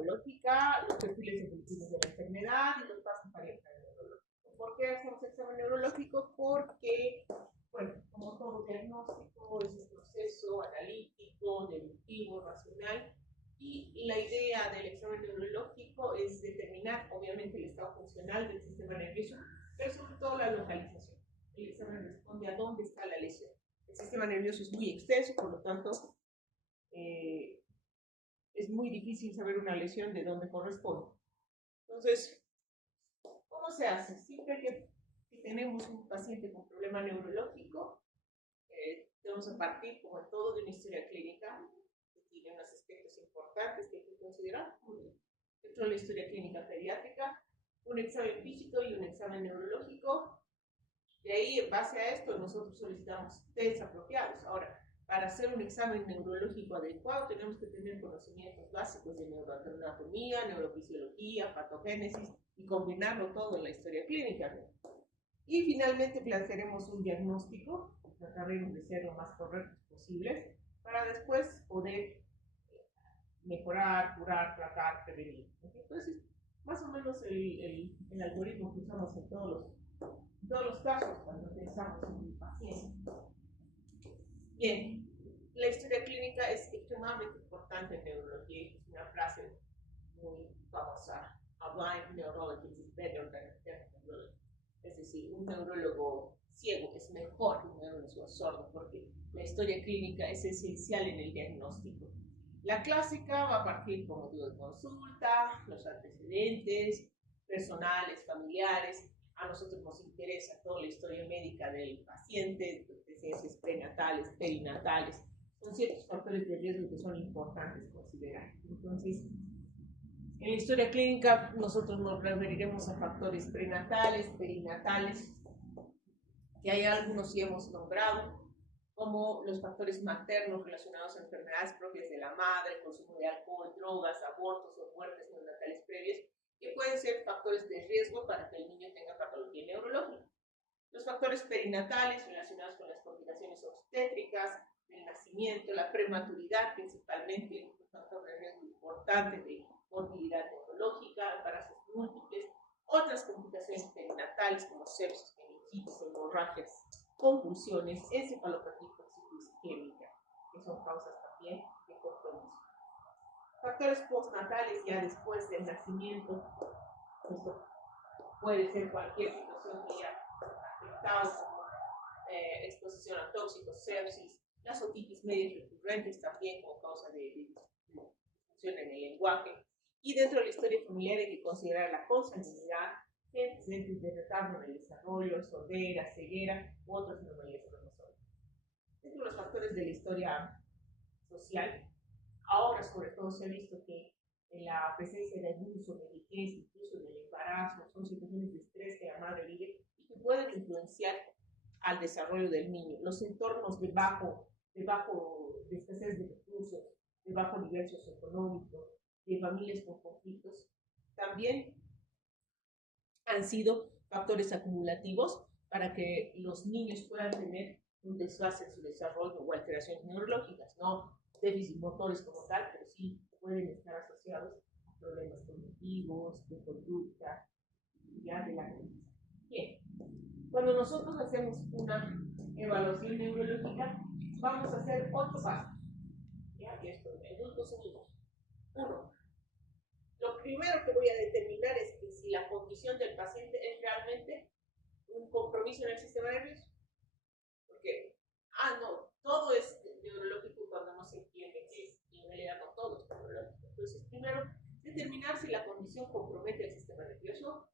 neurológica, los perfiles evolutivos de la enfermedad y los pasos para el examen neurológico. ¿Por qué hacemos examen neurológico? Porque, bueno, como todo diagnóstico, es un proceso analítico, deductivo, racional, y la idea del examen neurológico es determinar, obviamente, el estado funcional del sistema nervioso, pero sobre todo la localización. El examen responde a dónde está la lesión. El sistema nervioso es muy extenso, por lo tanto, es muy difícil saber una lesión de dónde corresponde. Entonces, ¿cómo se hace? Siempre que tenemos un paciente con problema neurológico, tenemos a partir, como en todo, de una historia clínica que tiene unos aspectos importantes que hay que considerar. Dentro de la historia clínica pediátrica, un examen físico y un examen neurológico. De ahí, en base a esto, nosotros solicitamos test apropiados. Ahora, para hacer un examen neurológico adecuado, tenemos que tener conocimientos básicos de neuroanatomía, neurofisiología, patogénesis y combinarlo todo en la historia clínica, ¿no? Y finalmente plantearemos un diagnóstico, trataremos de ser lo más correctos posibles, para después poder mejorar, curar, tratar, prevenir. Entonces, más o menos el algoritmo que usamos en todos los casos cuando pensamos en un paciente. Bien, la historia clínica es extremadamente importante en neurología. Es una frase muy famosa: a blind neurologist is better than a deaf neurologist. Es decir, un neurólogo ciego es mejor que un neurólogo sordo, porque la historia clínica es esencial en el diagnóstico. La clásica va a partir, como digo, de consulta, los antecedentes personales, familiares. A nosotros nos interesa toda la historia médica del paciente, antecedentes prenatales, perinatales. Son ciertos factores de riesgo que son importantes considerar. Entonces, en la historia clínica nosotros nos referiremos a factores prenatales, perinatales, que hay algunos sí hemos nombrado, como los factores maternos relacionados a enfermedades propias de la madre, consumo de alcohol, drogas, abortos o muertes neonatales previas, que pueden ser factores de riesgo para que el niño tenga patología neurológica. Los factores perinatales relacionados con las complicaciones obstétricas, el nacimiento, la prematuridad, principalmente un factor de riesgo importante de morbilidad neurológica, embarazos múltiples, otras complicaciones perinatales como sepsis, meningitis, hemorragias, convulsiones, encefalopatía isquémica, que son causas también de compromiso. Factores postnatales ya después del nacimiento, esto puede ser cualquier situación que haya afectado, como exposición a tóxicos, sepsis, las otitis medias recurrentes también como causa de disfunción en el lenguaje. Y dentro de la historia familiar hay que considerar la consanguinidad, antecedentes de retardo en el desarrollo, sordera, ceguera u otras anomalías cromosomas. Dentro de los factores de la historia social, ahora sobre todo se ha visto que en la presencia de abuso, de vejez, incluso del embarazo, son situaciones de estrés que la madre vive y que pueden influenciar al desarrollo del niño. Los entornos de escasez de recursos, de bajo nivel socioeconómico, de familias con conflictos, también han sido factores acumulativos para que los niños puedan tener un desfase en su desarrollo o alteraciones neurológicas, no déficits motores como tal, pero sí pueden estar asociados a problemas cognitivos, de conducta, ya de la conducta. Bien, cuando nosotros hacemos una evaluación neurológica, vamos a hacer 8 pasos. Ya, y esto en 2 segundos. 1. Lo primero que voy a determinar es que si la condición del paciente es realmente un compromiso en el sistema nervioso. Porque, no, todo es neurológico cuando no se entiende qué es, y en realidad no todo es neurológico. Entonces, primero, determinar si la condición compromete el sistema nervioso.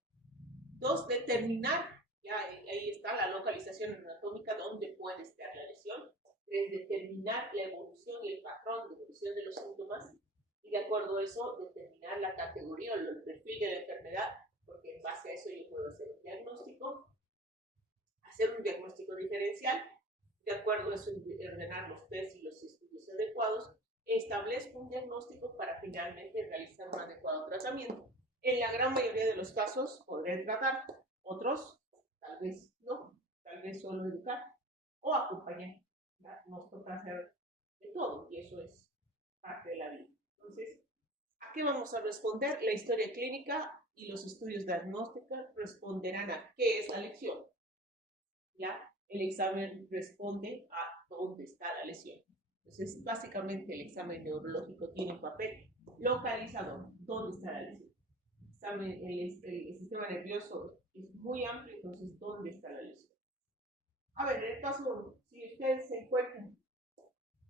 2, determinar, ya ahí está la localización anatómica donde puede estar la lesión. 3, determinar la evolución y el patrón de evolución de los síntomas. Y de acuerdo a eso, determinar la categoría o el perfil de la enfermedad, porque en base a eso yo puedo hacer un diagnóstico diferencial. De acuerdo a eso, ordenar los test y los estudios adecuados, establezco un diagnóstico para finalmente realizar un adecuado tratamiento. En la gran mayoría de los casos podré tratar, otros tal vez no, tal vez solo educar o acompañar. Nos toca hacer de todo y eso es parte de la vida. Entonces, qué vamos a responder? La historia clínica y los estudios diagnósticos responderán a qué es la lesión. ¿Ya? El examen responde a dónde está la lesión. Entonces, básicamente el examen neurológico tiene un papel localizador. ¿Dónde está la lesión? El sistema nervioso es muy amplio, entonces, ¿dónde está la lesión? A ver, en el paso 1, si ustedes se encuentran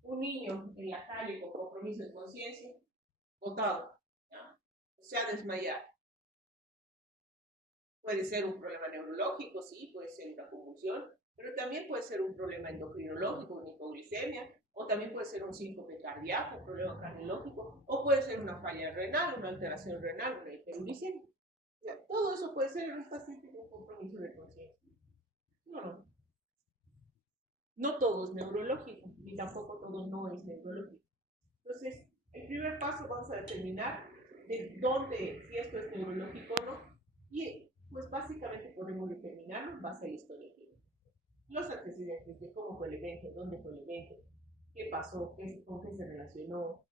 un niño en la calle con compromiso de conciencia, botado, ¿ya? Se ha desmayado. Puede ser un problema neurológico, sí, puede ser una convulsión, pero también puede ser un problema endocrinológico, una hipoglicemia, o también puede ser un síncope cardíaco, un problema cardiológico, o puede ser una falla renal, una alteración renal, una hiperuricemia. Todo eso puede ser en un paciente con compromiso de conciencia. No todo es neurológico, ni tampoco todo no es neurológico. Entonces, el primer paso vamos a determinar de dónde, si esto es neurológico o no, y pues básicamente podemos determinarlo en base a la historia clínica. Los antecedentes de cómo fue el evento, dónde fue el evento, qué pasó, con qué se relacionó,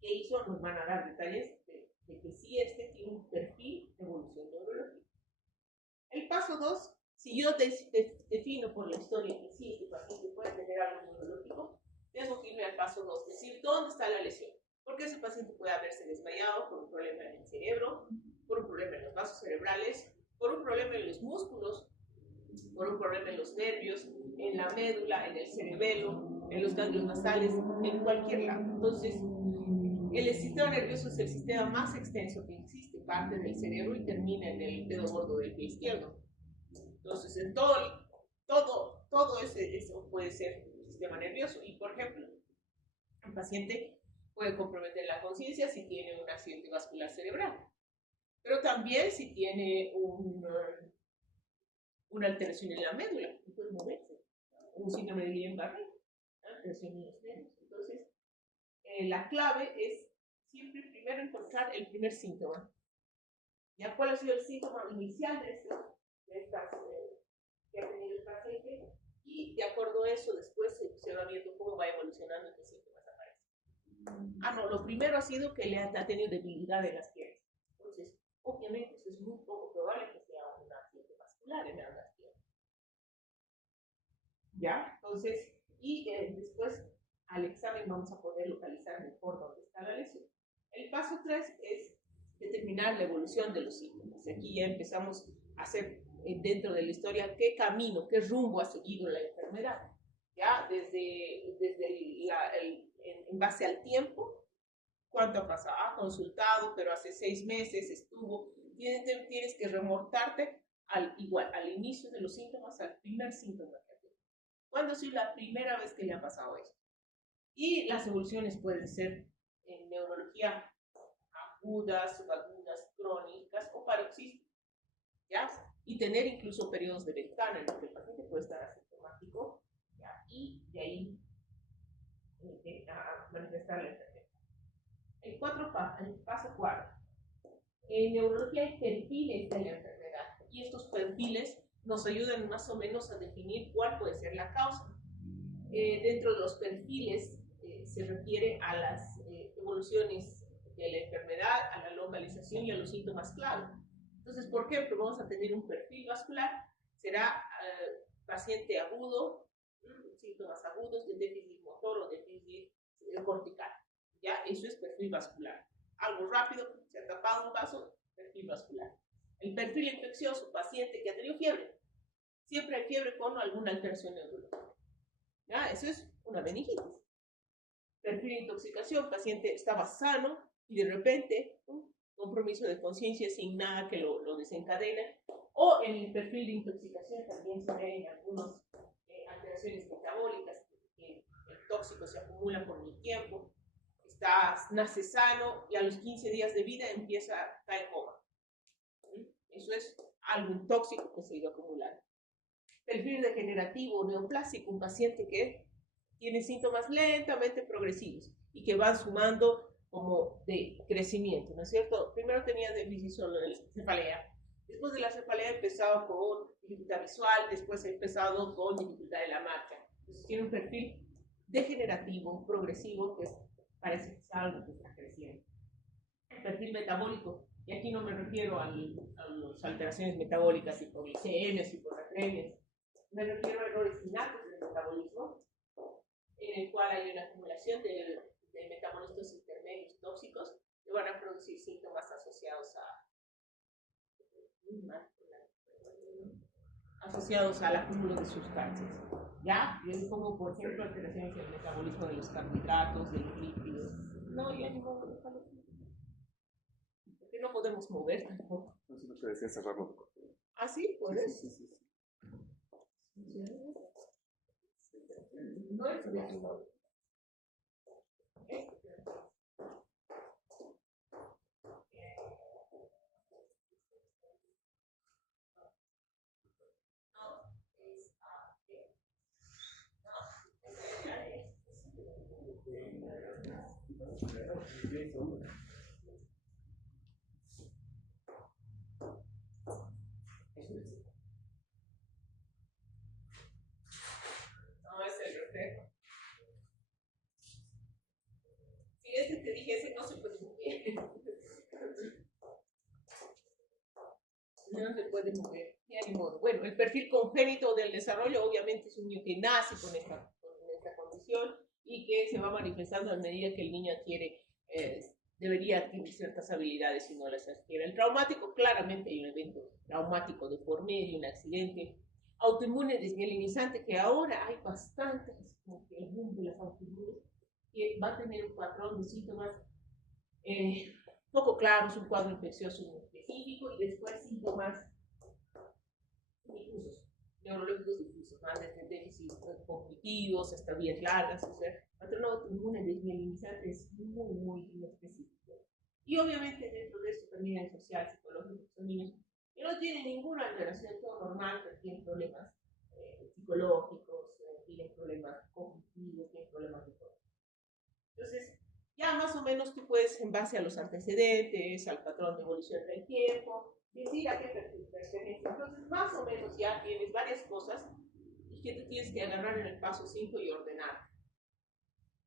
qué hizo, nos van a dar detalles de que sí este tiene un perfil de evolución neurológica. El paso 2, si yo defino por la historia que sí este paciente puede tener algo neurológico, tengo que irme al paso 2, decir dónde está la lesión. Porque ese paciente puede haberse desmayado por un problema en el cerebro, por un problema en los vasos cerebrales, por un problema en los músculos, por un problema en los nervios, en la médula, en el cerebelo, en los ganglios nasales, en cualquier lado. Entonces, el sistema nervioso es el sistema más extenso que existe, parte del cerebro y termina en el dedo gordo del pie izquierdo. Entonces, en todo eso puede ser un sistema nervioso. Y, por ejemplo, un paciente puede comprometer la conciencia si tiene un accidente vascular cerebral, pero también si tiene una alteración en la médula, no puede moverse, un síndrome de Guillain-Barré, alteración en los nervios. Entonces, la clave es siempre primero encontrar el primer síntoma. ¿Ya? ¿Cuál ha sido el síntoma inicial de estas que ha tenido el paciente? Y de acuerdo a eso, después se va viendo cómo va evolucionando y qué síntomas aparecen. No, lo primero ha sido que le ha tenido debilidad en las piernas. Entonces, obviamente, eso es muy poco probable que sea un accidente vascular en ambas piernas. ¿Ya? Entonces, y después al examen vamos a poder localizar mejor dónde está la lesión. El paso 3 es determinar la evolución de los síntomas. Aquí ya empezamos a hacer dentro de la historia qué camino, qué rumbo ha seguido la enfermedad. ¿Ya? Desde en base al tiempo, cuánto ha pasado, ha consultado, pero hace 6 meses estuvo, tienes que remontarte al inicio de los síntomas, al primer síntoma que tiene. ¿Cuándo ha sido la primera vez que le ha pasado esto? Y las evoluciones pueden ser en neurología agudas, subagudas, crónicas o paroxísticas, ¿ya? Y tener incluso periodos de ventana en los que el paciente puede estar asintomático, ¿ya? Y de ahí a manifestar la enfermedad. El paso 4. En neurología hay perfiles de la enfermedad y estos perfiles nos ayudan más o menos a definir cuál puede ser la causa. Dentro de los perfiles se refiere a las evoluciones de la enfermedad, a la localización y a los síntomas clave. Entonces, por ejemplo, vamos a tener un perfil vascular, será paciente agudo, síntomas agudos de déficit motor o déficit cortical. ¿Ya? Eso es perfil vascular. Algo rápido, se ha tapado un vaso, perfil vascular. El perfil infeccioso, paciente que ha tenido fiebre. Siempre hay fiebre con alguna alteración neurológica. ¿Ya? Eso es una meningitis. Perfil de intoxicación, paciente estaba sano y de repente compromiso de conciencia sin nada que lo desencadena. O en el perfil de intoxicación también se ven algunas alteraciones metabólicas, que el tóxico se acumula por el tiempo, nace sano y a los 15 días de vida empieza a caer coma. Eso es algo tóxico que se ha ido acumulando. Perfil degenerativo neoplásico, un paciente que tiene síntomas lentamente progresivos y que van sumando como de crecimiento, ¿no es cierto? Primero tenía déficit solo de la cefalea, después de la cefalea ha empezado con dificultad visual, después ha empezado con dificultad de la marcha. Entonces tiene un perfil degenerativo, progresivo, que parece que es algo que está creciendo. perfil metabólico, y aquí no me refiero a las alteraciones metabólicas, hipoglicemias, hipornatremias, me refiero a errores innatos del metabolismo, en el cual hay una acumulación de metabolitos intermedios tóxicos que van a producir síntomas asociados al acúmulo de sustancias. ¿Ya? Como por ejemplo alteraciones del metabolismo de los carbohidratos, de los lípidos. No, ya ni modo, déjalo. Porque no podemos mover tampoco. No sé lo que decía hace rato. ¿Ah, sí? ¿Puedes? Sí. No es eso. No, es el reflejo. Si ese te dije, ese no se puede mover. No se puede mover, ni modo. Bueno, el perfil congénito del desarrollo obviamente es un niño que nace con esta condición y que se va manifestando a medida que el niño adquiere, debería adquirir ciertas habilidades y no las adquiere. El traumático, claramente hay un evento traumático de por medio, un accidente. Autoinmune desmielinizante, que ahora hay bastantes, como que el boom de las autoinmunes, que va a tener un patrón de síntomas poco claros, un cuadro infeccioso muy específico y después síntomas difusos, neurológicos difusos, van desde déficits cognitivos hasta vías largas, o sea, patrón autoinmune desmielinizante es muy específico. Y obviamente dentro de eso también hay social, psicológico, son niños que no tienen ninguna alteración, todo normal, pero tienen problemas psicológicos, tienen problemas cognitivos, tienen problemas de todo. Entonces, ya más o menos tú puedes, en base a los antecedentes, al patrón de evolución del tiempo, decir a qué perfil pertenece. Entonces, más o menos ya tienes varias cosas y que tú tienes que agarrar en el paso 5 y ordenar.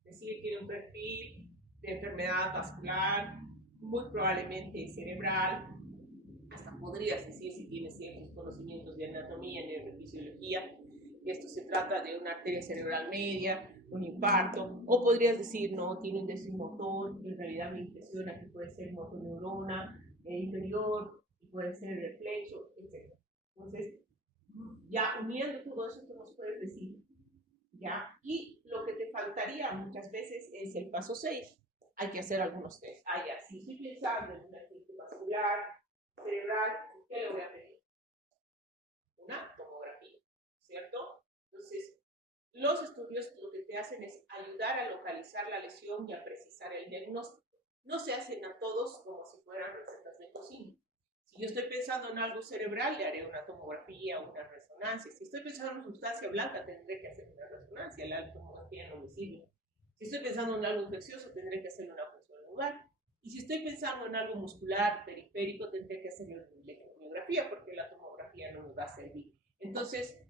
Decir, tiene un perfil de enfermedad vascular, muy probablemente cerebral, hasta podrías decir si tienes ciertos conocimientos de anatomía, neurofisiología, que esto se trata de una arteria cerebral media, un infarto, o podrías decir, no, tiene un déficit motor, en realidad me impresiona que puede ser motoneurona inferior, y puede ser reflexo, etc. Entonces, ya uniendo todo eso, tú nos puedes decir, ¿ya? Y lo que te faltaría muchas veces es el paso 6. Hay que hacer algunos test. Ah, ya, si estoy pensando en un accidente vascular, cerebral, ¿qué le voy a pedir? Una tomografía, ¿cierto? Entonces, los estudios lo que te hacen es ayudar a localizar la lesión y a precisar el diagnóstico. No se hacen a todos como si fueran recetas de cocina. Si yo estoy pensando en algo cerebral, le haré una tomografía o una resonancia. Si estoy pensando en una sustancia blanca, tendré que hacer una resonancia. La tomografía no me sirve. Si estoy pensando en algo infeccioso, tendré que hacer una función lunar. Y si estoy pensando en algo muscular, periférico, tendré que hacer una electromiografía, porque la tomografía no me va a servir. Entonces,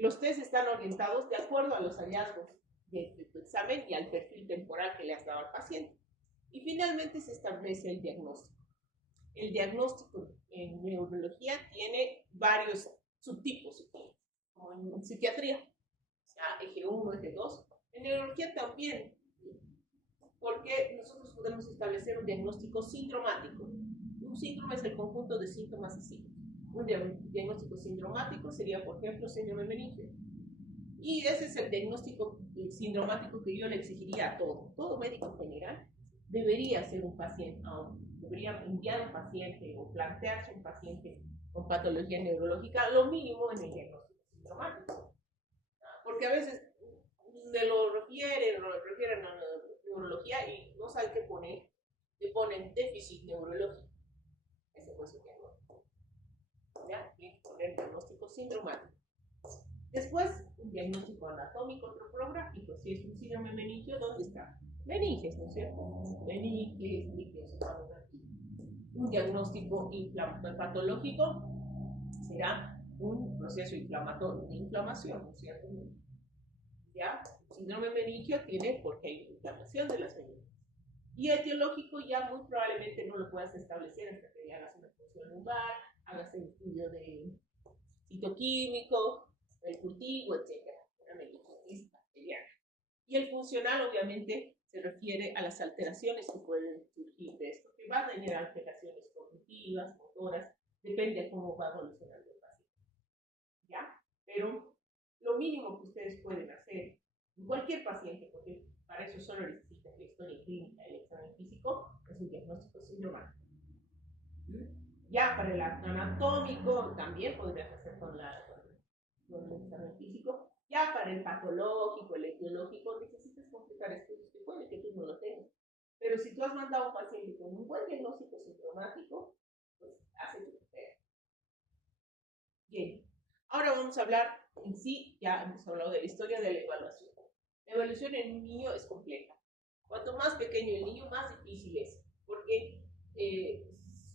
los test están orientados de acuerdo a los hallazgos de tu examen y al perfil temporal que le has dado al paciente. Y finalmente se establece el diagnóstico. El diagnóstico en neurología tiene varios subtipos, como en psiquiatría, o sea, eje 1, eje 2. En neurología también, porque nosotros podemos establecer un diagnóstico sindromático. Un síndrome es el conjunto de síntomas y signos. Un diagnóstico sindromático sería, por ejemplo, síndrome meningeo. Y ese es el diagnóstico sindromático que yo le exigiría a todo médico en general. Debería ser un paciente, debería enviar un paciente o plantearse un paciente con patología neurológica, lo mínimo en el diagnóstico sindromático. Porque a veces me lo refieren a la neurología y no saben qué poner, le ponen déficit neurológico. Ese fue su diagnóstico. ¿Ya? Tiene que poner diagnóstico sindromático. Después, un diagnóstico anatómico topográfico. Si es un síndrome meningeo, ¿dónde está? Meninges, ¿no es cierto? Meninges, líquidos, estamos aquí. Un diagnóstico patológico será un proceso inflamatorio, de inflamación, ¿no es cierto? ¿Ya? El síndrome meningeo tiene porque hay inflamación de las meninges. Y etiológico ya muy probablemente no lo puedas establecer hasta que hagas una función lumbar, hagas el estudio de citoquímico, el cultivo, etcétera, una meningitis bacteriana. Y el funcional obviamente se refiere a las alteraciones que pueden surgir de esto, que van a generar alteraciones cognitivas, motoras, depende de cómo va evolucionando el paciente. ¿Ya? Pero lo mínimo que ustedes pueden hacer en cualquier paciente, porque para eso solo necesitan la historia clínica y el examen físico, es un diagnóstico sindromático. Ya para el anatómico también podrías hacer con el examen físico. Ya para el patológico, el etiológico, necesitas completar estudios que puede que tú no lo tengas. Pero si tú has mandado a un paciente con un buen diagnóstico sintomático, pues hace tu tarea. Bien, ahora vamos a hablar en sí, ya hemos hablado de la historia de la evaluación. La evaluación en un niño es compleja. Cuanto más pequeño el niño, más difícil es, porque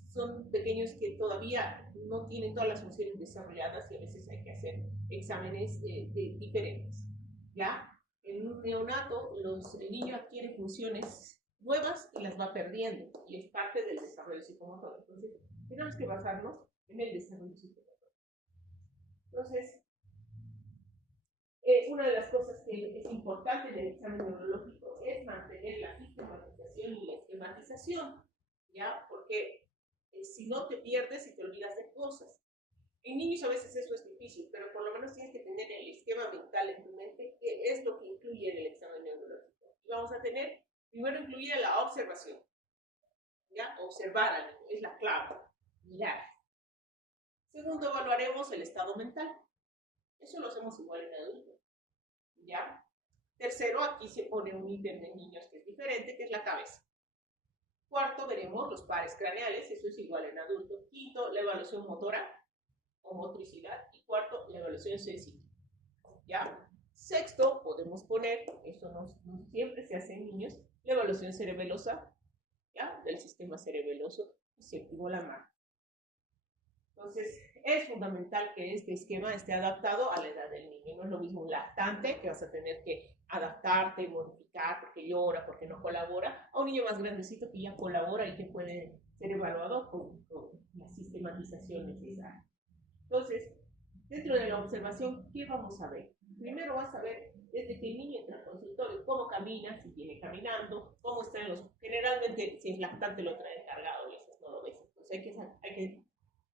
son pequeños que todavía no tienen todas las funciones desarrolladas y a veces hay que hacer exámenes diferentes. ¿Ya? En un neonato, el niño adquiere funciones nuevas y las va perdiendo, y es parte del desarrollo psicomotor. Entonces, tenemos que basarnos en el desarrollo psicomotor. Entonces, una de las cosas que es importante en el examen neurológico es mantener la sistematización y la esquematización, ¿ya? Porque si no te pierdes y te olvidas de cosas. En niños a veces eso es difícil, pero por lo menos tienes que tener el esquema mental en tu mente, que es lo que incluye en el examen neurológico. Y vamos a tener, primero incluye la observación, ¿ya? Observar al niño, es la clave, mirar. Segundo, evaluaremos el estado mental. Eso lo hacemos igual en adultos, ¿ya? Tercero, aquí se pone un ítem de niños que es diferente, que es la cabeza. Cuarto, veremos los pares craneales, eso es igual en adultos. Quinto, la evaluación motora o motricidad. Y cuarto, la evaluación sensitiva, ¿ya? Sexto, podemos poner, eso no siempre se hace en niños, la evaluación cerebelosa, ¿ya? Del sistema cerebeloso. Y séptimo, la mano. Entonces, es fundamental que este esquema esté adaptado a la edad del niño. No es lo mismo un lactante, que vas a tener que adaptarte, modificar, porque llora, porque no colabora, a un niño más grandecito que ya colabora y que puede ser evaluado con la sistematización necesaria. Entonces, dentro de la observación, ¿qué vamos a ver? Primero vas a ver desde que el niño entra al consultorio, cómo camina, si viene caminando, cómo están generalmente, si es lactante lo trae cargado, y eso no lo ves. Entonces hay que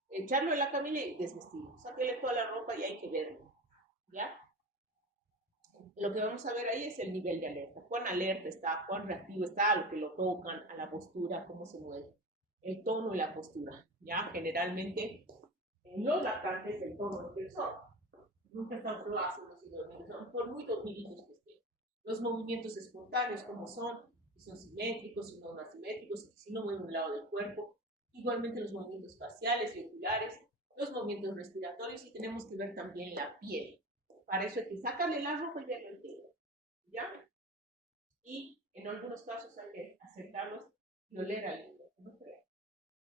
echarlo en la camilla y desvestirlo. Sáquele toda la ropa y hay que verlo, ¿ya? Lo que vamos a ver ahí es el nivel de alerta. Cuán alerta está, cuán reactivo está a lo que lo tocan, a la postura, cómo se mueve. El tono y la postura, ¿ya? Generalmente, en los lactantes, el tono es del sol. Nunca están flácidos y dormidos, por muy dormiditos que estén. Los movimientos espontáneos, como son, si son simétricos, si no asimétricos, si no mueven un lado del cuerpo. Igualmente los movimientos faciales y oculares, los movimientos respiratorios, y tenemos que ver también la piel. Para eso hay que sacarle la ropa y verlo entero, ¿ya? Y en algunos casos hay que acercarlos y oler al niño, ¿no crean?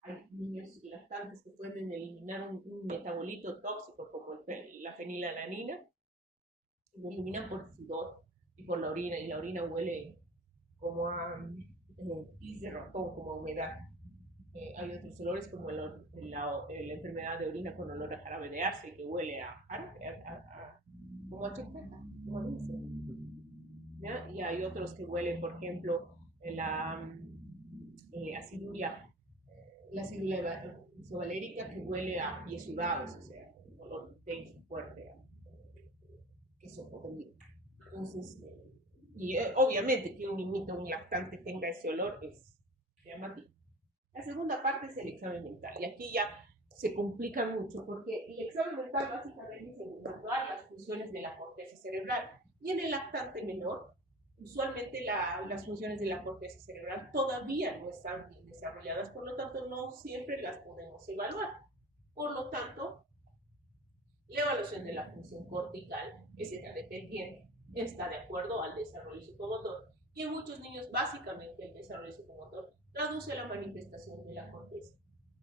Hay niños lactantes que pueden eliminar un metabolito tóxico como la fenilalanina, y lo eliminan por sudor y por la orina, y la orina huele como a pis de ratón, como a humedad. Hay otros olores como la enfermedad de orina con olor a jarabe de arce, que huele como a chepeta, como dice. ¿Ya? Y hay otros que huelen, por ejemplo, la aciduria, la aciduria isovalérica, que huele a pies sudados, o sea, un olor denso, fuerte, queso podrido. Entonces, y obviamente que un niñito, un lactante tenga ese olor es llamativo. La segunda parte es el examen mental, y aquí ya se complica mucho porque el examen mental básicamente se evalúa las funciones de la corteza cerebral, y en el lactante menor, usualmente las funciones de la corteza cerebral todavía no están bien desarrolladas, por lo tanto no siempre las podemos evaluar. Por lo tanto, la evaluación de la función cortical, esa dependiente, está de acuerdo al desarrollo psicomotor, y en muchos niños básicamente el desarrollo psicomotor traduce la manifestación de la corteza.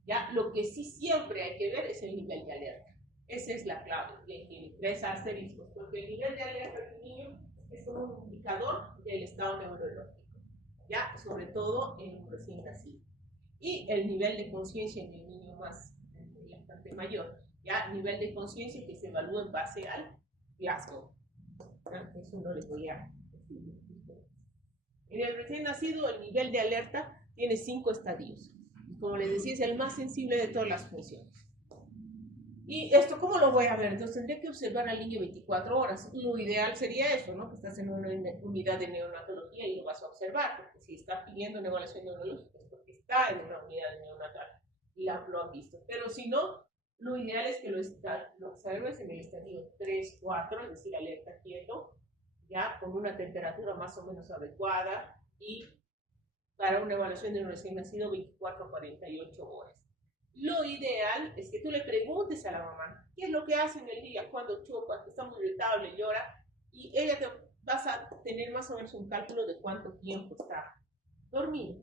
¿Ya? Lo que sí siempre hay que ver es el nivel de alerta. Esa es la clave, que tiene 3 asteriscos, porque el nivel de alerta del niño es como un indicador del estado neurológico. ya, sobre todo en un recién nacido. Y el nivel de conciencia en el niño más bastante mayor, ya, nivel de conciencia que se evalúa en base al Glasgow. Eso no les voy a decir. En el recién nacido, el nivel de alerta tiene 5 estadios. Y como les decía, es el más sensible de todas las funciones. ¿Y esto cómo lo voy a ver? Entonces tendría que observar al niño 24 horas. Lo ideal sería eso, ¿no? Que estás en una unidad de neonatología y lo vas a observar, porque si está pidiendo una evaluación neurológica es porque está en una unidad de neonatal y lo han visto. Pero si no, lo ideal es que lo observes en el estadio 3, 4, es decir, alerta quieto, ya con una temperatura más o menos adecuada y para una evaluación de un recién nacido 24 a 48 horas. Lo ideal es que tú le preguntes a la mamá qué es lo que hace en el día, cuando choca, que está muy irritable, llora, y ella te vas a tener más o menos un cálculo de cuánto tiempo está dormido.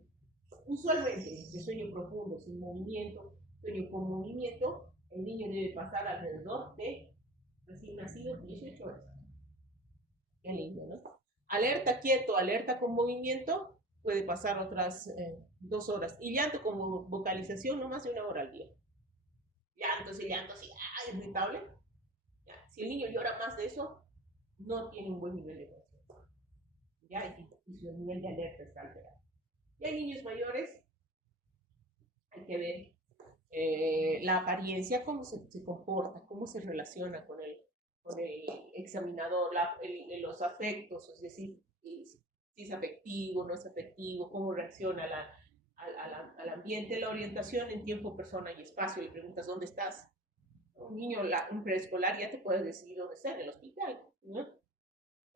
Usualmente, de sueño profundo, sin movimiento, sueño con movimiento, el niño debe pasar alrededor de recién nacido 18 horas. Qué lindo, ¿no? Alerta quieto, alerta con movimiento, puede pasar otras 2 horas. Y llanto como vocalización, no más de 1 hora al día. Llanto, así, irritable. Ya. Si el niño llora más de eso, no tiene un buen nivel de conciencia. ¿Ya? Y su nivel de alerta está alterado. Y hay niños mayores, hay que ver la apariencia, cómo se comporta, cómo se relaciona con el examinador, los afectos, es decir, si es afectivo, no es afectivo, cómo reacciona al ambiente, la orientación en tiempo, persona y espacio. Le preguntas dónde estás. Un niño, un preescolar ya te puede decir dónde está, en el hospital, ¿no?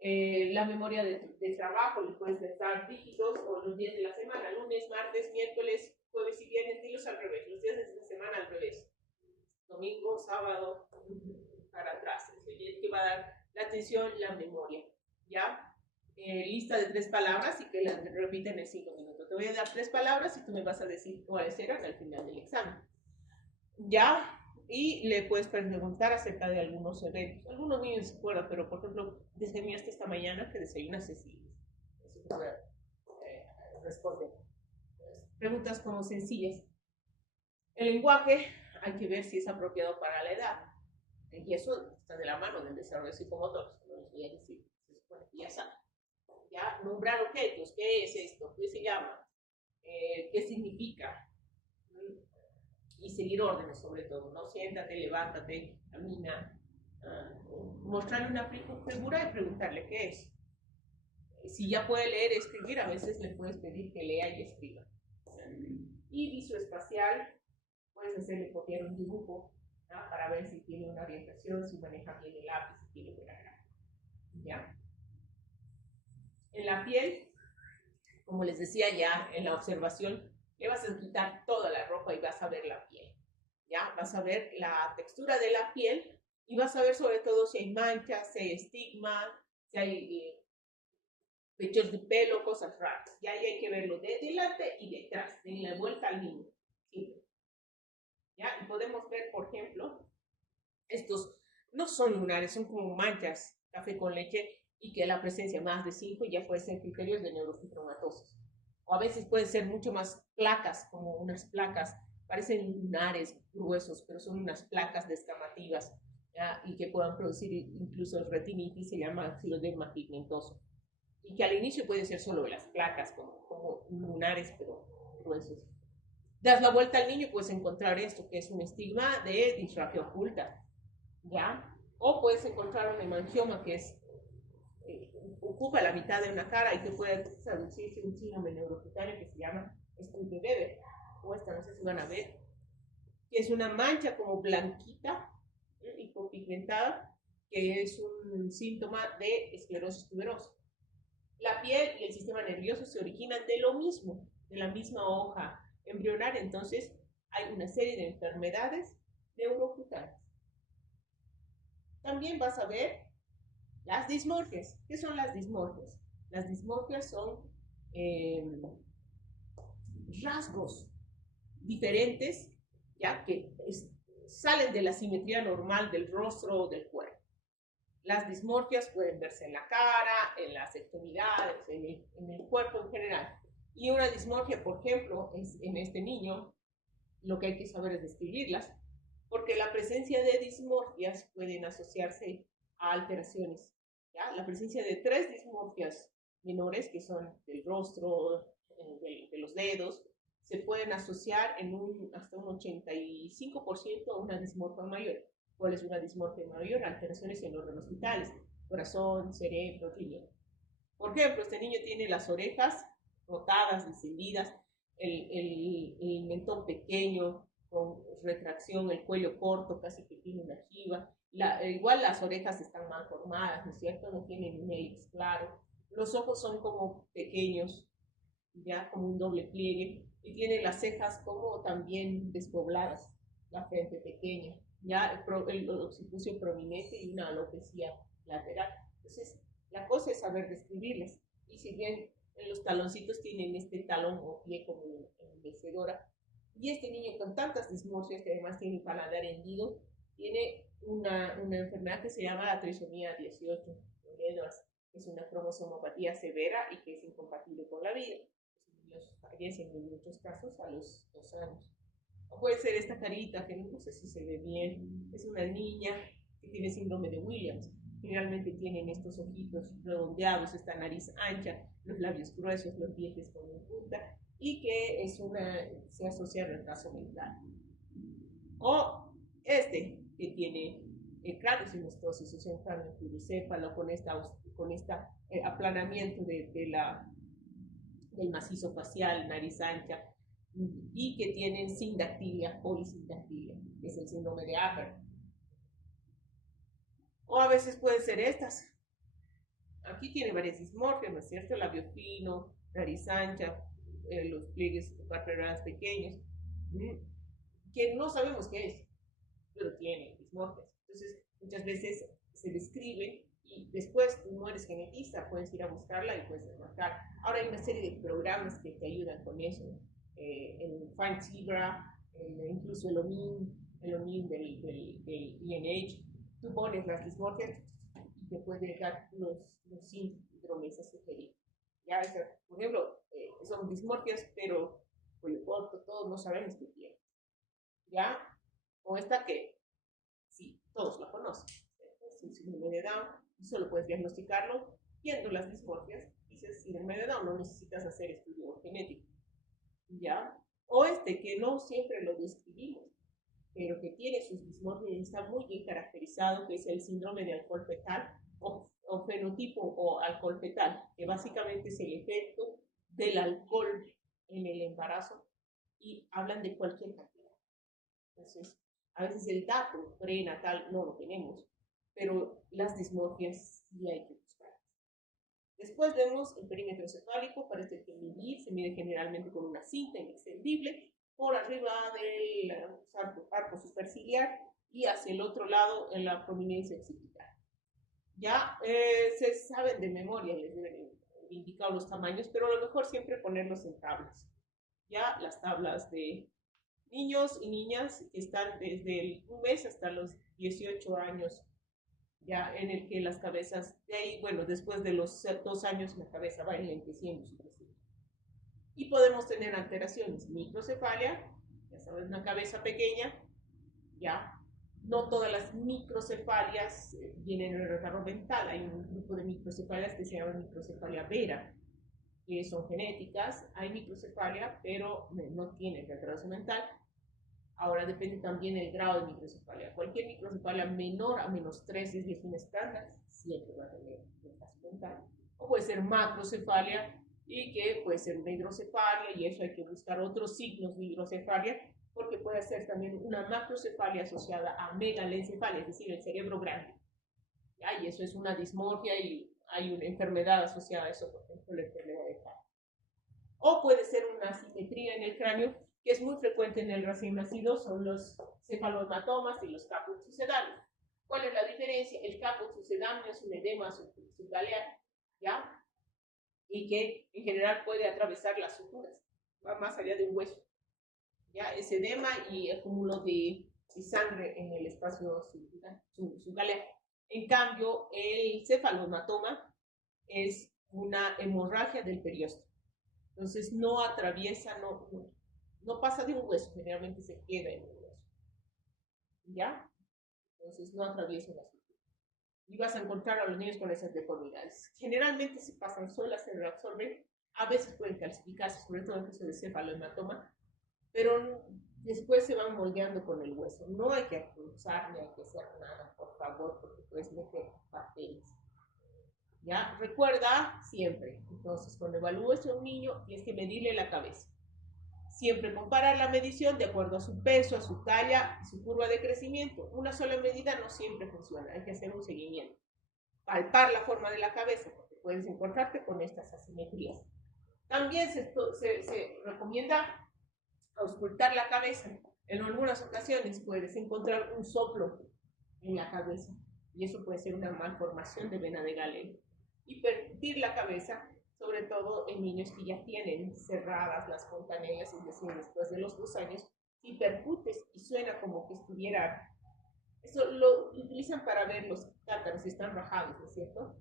La memoria de trabajo, le puedes dar dígitos o los días de la semana, lunes, martes, miércoles, jueves y viernes, dilos al revés, los días de la semana al revés, domingo, sábado, para atrás. Es que va a dar la atención, la memoria, ¿ya? Lista de 3 palabras y que las repiten en 5 minutos. Te voy a dar 3 palabras y tú me vas a decir cuáles eran al final del examen, ¿ya? Y le puedes preguntar acerca de algunos eventos. Algunos niños se acuerdan, pero por ejemplo, desayunaste esta mañana, que desayunas Cecilia. Eso te voy a responder. Preguntas como sencillas. El lenguaje hay que ver si es apropiado para la edad. Y eso está de la mano del desarrollo psicomotor. No les voy a decir, se supone que ya saben. ¿Ya? Nombrar objetos, ¿qué es esto? ¿Qué se llama? ¿Qué significa? Y seguir órdenes sobre todo, ¿no? Siéntate, levántate, camina. Mostrarle una figura y preguntarle qué es. Si ya puede leer y escribir, a veces le puedes pedir que lea y escriba. Y visoespacial, puedes hacerle copiar un dibujo, ¿no? Para ver si tiene una orientación, si maneja bien el lápiz, si tiene buena gráfica. ¿Ya? En la piel, como les decía ya en la observación, le vas a quitar toda la ropa y vas a ver la piel. ¿Ya? Vas a ver la textura de la piel y vas a ver sobre todo si hay manchas, si hay estigma, si hay pechos de pelo, cosas raras. Y ahí hay que verlo de delante y detrás, de la vuelta al niño. ¿Sí? ¿Ya? Y podemos ver, por ejemplo, estos no son lunares, son como manchas, café con leche, y que la presencia más de 5 ya puede ser criterios de neurofibromatosis. O a veces pueden ser mucho más placas, como unas placas, parecen lunares gruesos, pero son unas placas descamativas, ¿ya? Y que puedan producir incluso retinitis, se llama xeroderma pigmentoso. Y que al inicio pueden ser solo las placas, como lunares, pero gruesos. Das la vuelta al niño y puedes encontrar esto, que es un estigma de disrafia oculta, ¿ya? O puedes encontrar un hemangioma que es ocupa la mitad de una cara y que puede traducirse un síndrome neurocutáneo que se llama Stuhlgruber, o esta no sé si van a ver, que es una mancha como blanquita, hipopigmentada, que es un síntoma de esclerosis tuberosa. La piel y el sistema nervioso se originan de lo mismo, de la misma hoja embrionar, entonces hay una serie de enfermedades neurocutáneas. También vas a ver las dismorfias. ¿Qué son las dismorfias? Las dismorfias son rasgos diferentes, ya que salen de la simetría normal del rostro o del cuerpo. Las dismorfias pueden verse en la cara, en las extremidades, en el cuerpo en general. Y una dismorfia, por ejemplo, es en este niño, lo que hay que saber es describirlas, porque la presencia de dismorfias pueden asociarse a alteraciones. ¿Ya? La presencia de 3 dismorfias menores, que son del rostro, de los dedos, se pueden asociar hasta un 85% a una dismorfia mayor. ¿Cuál es una dismorfia mayor? Alteraciones en órganos vitales, corazón, cerebro, riñón. Por ejemplo, este niño tiene las orejas rotadas, descendidas, el mentón pequeño, con retracción, el cuello corto, casi que tiene una jiba. Igual las orejas están mal formadas, ¿no es cierto? No tienen un hélix claro. Los ojos son como pequeños, ya como un doble pliegue, y tiene las cejas como también despobladas, la frente pequeña, ya el occipucio prominente y una alopecia lateral. Entonces, la cosa es saber describirlas. Y si bien los taloncitos tienen este talón o pie como en mecedora, y este niño con tantas dismorfias, que además tiene paladar hendido, tiene una enfermedad que se llama la trisomía 18 de Edwards. Es una cromosomopatía severa y que es incompatible con la vida. Los niños fallecen en muchos casos a los 2 años. O puede ser esta carita, que no sé si se ve bien, es una niña que tiene síndrome de Williams. Generalmente tienen estos ojitos redondeados, esta nariz ancha, los labios gruesos, los dientes con punta, y que se asocia al retraso mental. O este, que tiene craniosynostosis, o sea, un cráneo pluricéfalo con esta aplanamiento del macizo facial, nariz ancha, y que tienen sindactilia, polisindactilia, que es el síndrome de Apert. O a veces pueden ser estas. Aquí tiene varias dismorfias, ¿no es cierto? Labio fino, nariz ancha, los pliegues palpebrales pequeños, que no sabemos qué es, pero tiene dismorfias. Entonces, muchas veces se describe y después tú no eres genetista, puedes ir a buscarla y puedes marcar. Ahora hay una serie de programas que te ayudan con eso. El FindSIGRA, incluso el OMIN del INH. Tú pones las dismorfias y te puede dar los síndromes a sugerir. Ya, por ejemplo, son dismorfias, pero cuello corto, todos no sabemos qué tiene. ¿Ya? O esta que sí, todos la conocen. Es el síndrome de Down, y solo puedes diagnosticarlo viendo las dismorfias. Dices síndrome de Down, no necesitas hacer estudio genético. ¿Ya? O este que no siempre lo describimos, pero que tiene sus dismorfias y está muy bien caracterizado, que es el síndrome de alcohol fetal o fenotipo o alcohol fetal, que básicamente es el efecto del alcohol en el embarazo y hablan de cualquier cantidad. Entonces, a veces el dato prenatal no lo tenemos, pero las dismorfias sí hay que buscar. Después vemos el perímetro cefálico, para este que medir, se mide generalmente con una cinta inextendible por arriba del arco superciliar y hacia el otro lado en la prominencia occipital. Ya se saben de memoria, les deben indicar los tamaños, pero a lo mejor siempre ponerlos en tablas. Ya las tablas de niños y niñas que están desde un mes hasta los 18 años, ya en el que las cabezas, de ahí, bueno, después de los 2 años la cabeza va enlenteciendo su crecimiento. Y podemos tener alteraciones, microcefalia, ya sabes, una cabeza pequeña, ya. No todas las microcefalias vienen en el retardo mental, hay un grupo de microcefalias que se llama microcefalia vera, que son genéticas, hay microcefalia, pero no tienen retraso mental. Ahora depende también el grado de microcefalia. Cualquier microcefalia menor a -3 es desviación estándar, siempre va a tener retraso mental. O puede ser macrocefalia y que puede ser una hidrocefalia, y eso hay que buscar otros signos de hidrocefalia, porque puede ser también una macrocefalia asociada a megalencefalia, es decir, el cerebro grande. ¿Ya? Y eso es una dismorfia y hay una enfermedad asociada a eso, por ejemplo, la enfermedad de Fallot. O puede ser una asimetría en el cráneo, que es muy frecuente en el recién nacido, son los cefalomatomas y los caput sucedáneos. ¿Cuál es la diferencia? El caput sucedáneo es un edema subgalear, ¿ya? Y que en general puede atravesar las suturas, va más allá de un hueso. ¿Ya? Es edema y acúmulo de sangre en el espacio subgalear. En cambio, el cefalomatoma es una hemorragia del periósteo. Entonces no atraviesa, no pasa de un hueso, generalmente se queda en un hueso. ¿Ya? Entonces no atraviesa una sutura. Y vas a encontrar a los niños con esas deformidades. Generalmente se pasan solas, se reabsorben, a veces pueden calcificarse, sobre todo en caso de cefalohematoma, pero después se van moldeando con el hueso. No hay que cruzar ni hay que hacer nada, por favor, porque puedes meter bacterias. ¿Ya? Recuerda siempre, entonces cuando evalúes a un niño tienes que medirle la cabeza. Siempre comparar la medición de acuerdo a su peso, a su talla y su curva de crecimiento. Una sola medida no siempre funciona, hay que hacer un seguimiento. Palpar la forma de la cabeza, porque puedes encontrarte con estas asimetrías. También se recomienda auscultar la cabeza. En algunas ocasiones puedes encontrar un soplo en la cabeza y eso puede ser una malformación de vena de Gallen. Hipercutir la cabeza, sobre todo en niños que ya tienen cerradas las fontanelas, es decir, después de los 2 años, hipercutes y suena como que estuviera. Eso lo utilizan para ver los cátaros si están rajados, ¿no es cierto?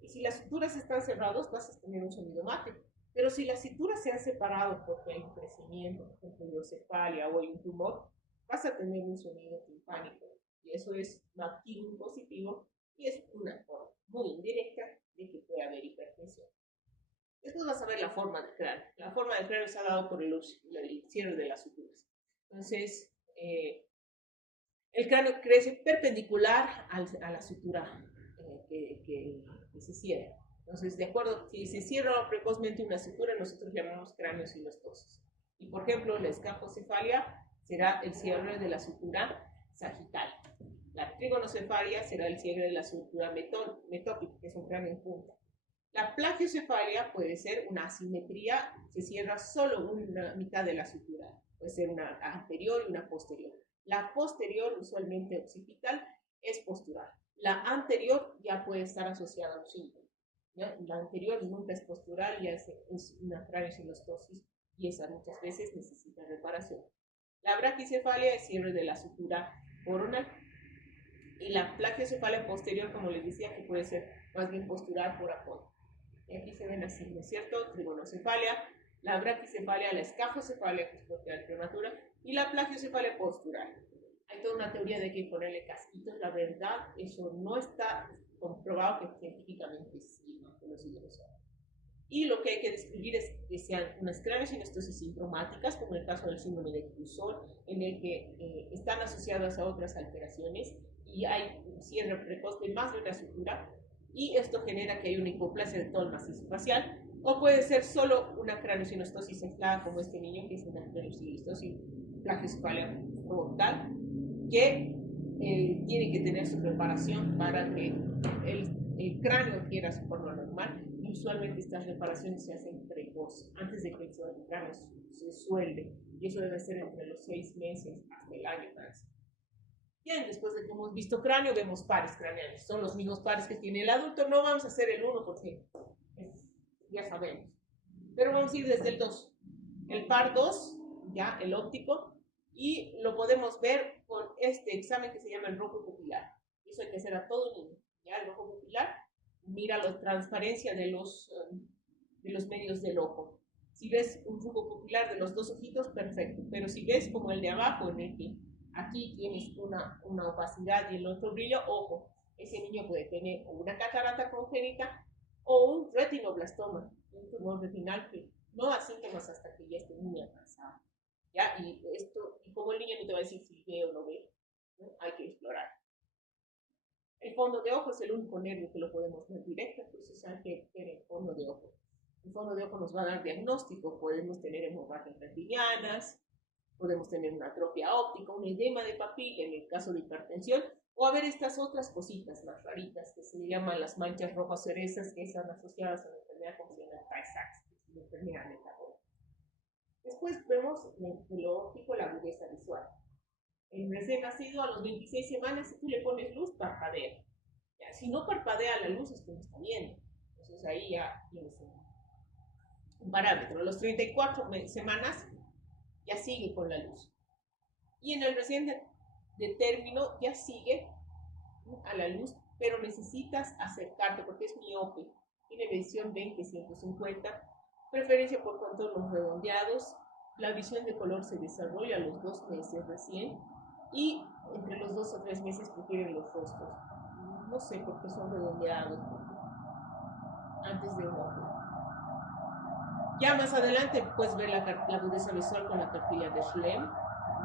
Y si las suturas están cerradas, vas a tener un sonido mate. Pero si las suturas se han separado porque hay un crecimiento, por ejemplo, hidrocefalia o hay un tumor, vas a tener un sonido timpánico. Y eso es un activo positivo y es una forma muy indirecta de que puede haber hipertensión. Después vas a ver la forma del cráneo. La forma del cráneo se ha dado por el cierre de las suturas. Entonces, el cráneo crece perpendicular a la sutura que se cierra. Entonces, de acuerdo, si se cierra precozmente una sutura, nosotros llamamos cráneos sinostosis. Y por ejemplo, la escafocefalia será el cierre de la sutura sagital. La trigonocefalia será el cierre de la sutura metópica, que es un cráneo en punta. La plagiocefalia puede ser una asimetría, se cierra solo una mitad de la sutura, puede ser una anterior y una posterior. La posterior, usualmente occipital, es postural. La anterior ya puede estar asociada a un síntoma. ¿Ya? La anterior nunca es postural, ya es una craneosinostosis y esa muchas veces necesita reparación. La braquicefalia es cierre de la sutura coronal y la plagiocefalia posterior, como les decía, que puede ser más bien postural por apoyo. Y aquí se ven así, ¿no es cierto? Trigonocefalia, la braquicefalia, la escafocefalia, que es postural prematura, y la plagiocefalia postural. Hay toda una teoría de que ponerle casquitos, la verdad, eso no está comprobado que científicamente sí, ¿no? Que los hidrocefalos. Y lo que hay que describir es que sean unas craneosinostosis sintomáticas, como en el caso del síndrome de Cruzón, en el que están asociadas a otras alteraciones y hay un cierre precoz de más de una sutura, y esto genera que hay una hipoplasia de todo el macizo facial, o puede ser solo una craneosinostosis aislada, como este niño, que es una craneosinostosis plagiocefalia frontal, que tiene que tener su preparación para que el cráneo adquiera su forma normal. Y usualmente estas reparaciones se hacen precoz, antes de que el cráneo se suelde, y eso debe ser entre los 6 meses hasta el año. Bien, después de que hemos visto cráneo, vemos pares craneales. Son los mismos pares que tiene el adulto. No vamos a hacer el 1 porque ya sabemos. Pero vamos a ir desde el 2. El par 2, ya el óptico, y lo podemos ver con este examen que se llama el rojo pupilar. Eso hay que hacer a todo niño. Ya el rojo pupilar mira la transparencia de los medios del ojo. Si ves un rojo pupilar de los 2 ojitos, perfecto. Pero si ves como el de abajo, en el que aquí tienes una opacidad y el otro brillo, ojo, ese niño puede tener una catarata congénita o un retinoblastoma, un tumor retinal que no da síntomas hasta que ya esté muy avanzado. ¿Ya? Y como el niño no te va a decir si ve o no ve, ¿no? Hay que explorar. El fondo de ojo es el único nervio que lo podemos ver directo, entonces hay que ver el fondo de ojo. El fondo de ojo nos va a dar diagnóstico, podemos tener hemorragias retinianas, podemos tener una atrofia óptica, un edema de papila en el caso de hipertensión, o a ver estas otras cositas más raritas que se llaman las manchas rojas cerezas, que están asociadas a una enfermedad como se llama Tay-Sachs, que es una enfermedad metabólica. Después vemos en lo óptico la agudeza visual. El recién nacido a los 26 semanas, si tú le pones luz, parpadea. Ya, si no parpadea la luz es que no está viendo. Entonces ahí ya tienes un parámetro. A los 34 semanas ya sigue con la luz. Y en el recién de término ya sigue a la luz, pero necesitas acercarte porque es miope. Tiene medición 20-150 preferencia por contornos redondeados. La visión de color se desarrolla a los 2 meses recién y entre los 2 o 3 meses prefieren los rostros. No sé por qué son redondeados antes de un ojo. Ya más adelante puedes ver la agudeza visual con la cartilla de Schlemm,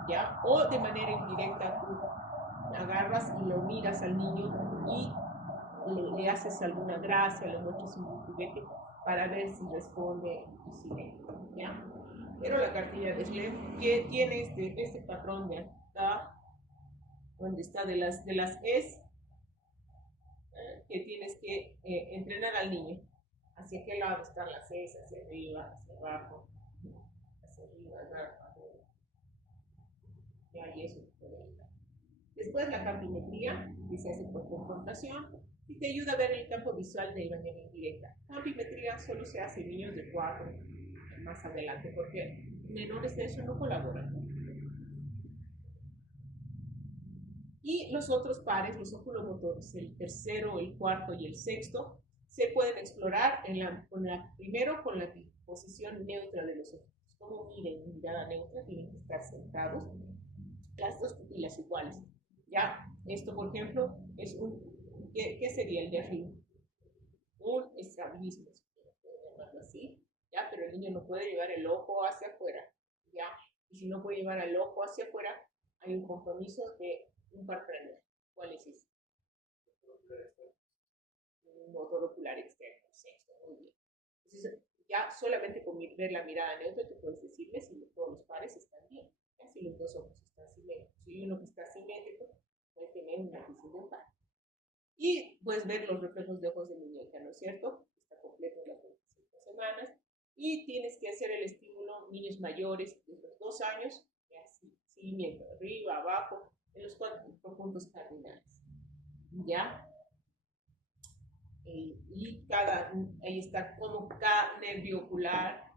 ¿ya? O de manera indirecta tú agarras y lo miras al niño y le haces alguna gracia, le muestras un juguete para ver si responde y si ve, ¿ya? Pero la cartilla de Schlemm que tiene este patrón de acá, donde está de las es, que tienes que entrenar al niño. ¿Hacia qué lado están las es? Hacia arriba, hacia abajo, hacia arriba, abajo. Ya, y eso puede ayudar. Después la campimetría, que se hace por confrontación, y te ayuda a ver el campo visual de manera indirecta. Campimetría solo se hace en niños de 4 más adelante, porque menores de eso no colaboran. Y los otros pares, los oculomotores, el tercero, el cuarto y el sexto, se pueden explorar primero con la posición neutra de los ojos. Como miren, mirada neutra, tienen que estar sentados, las dos pupilas iguales. Ya, esto por ejemplo es ¿qué sería el de arriba? Un estrabismo, si puedo llamarlo así, ya, pero el niño no puede llevar el ojo hacia afuera, ya, y si no puede llevar el ojo hacia afuera, hay un compromiso de un par prender. ¿Cuál es ese? Un motor ocular externo, sexto, muy bien. Entonces, ya solamente con ver la mirada neutra, tú puedes decirle si todos los pares están bien, ¿ya? Si los dos ojos están simétricos. Si uno que está simétrico, puede tener una visión de un par. Y puedes ver los reflejos de ojos de muñeca, ¿no es cierto? Está completo en las 25 semanas. Y tienes que hacer el estímulo niños mayores de los 2 años, seguimiento, arriba, abajo, en los 4 puntos cardinales. ¿Ya? Y ahí está como cada nervio ocular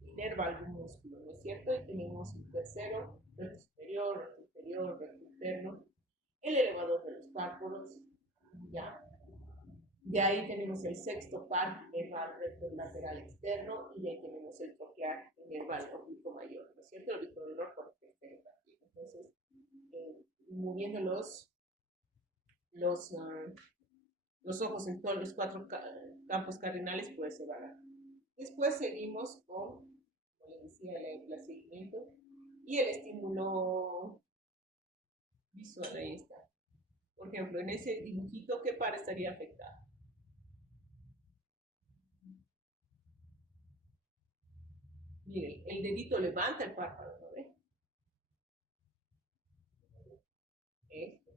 inerva algún músculo, ¿no es cierto? Y tenemos el tercero, recto superior, recto inferior, recto interno, el elevador de los párpados, ¿ya? De ahí tenemos el sexto par nerval recto lateral externo y de ahí tenemos el troquear nerval oblicuo mayor, ¿no es cierto? El oblicuo menor por el externo también. Entonces, moviendo los ojos en todos los 4 campos cardinales puede ser barato. Después seguimos con, como les decía, el seguimiento y el estímulo visual. Ahí está. Por ejemplo, en ese dibujito, ¿qué par estaría afectado? Miren, el dedito levanta el párpado, ¿no ve? Este.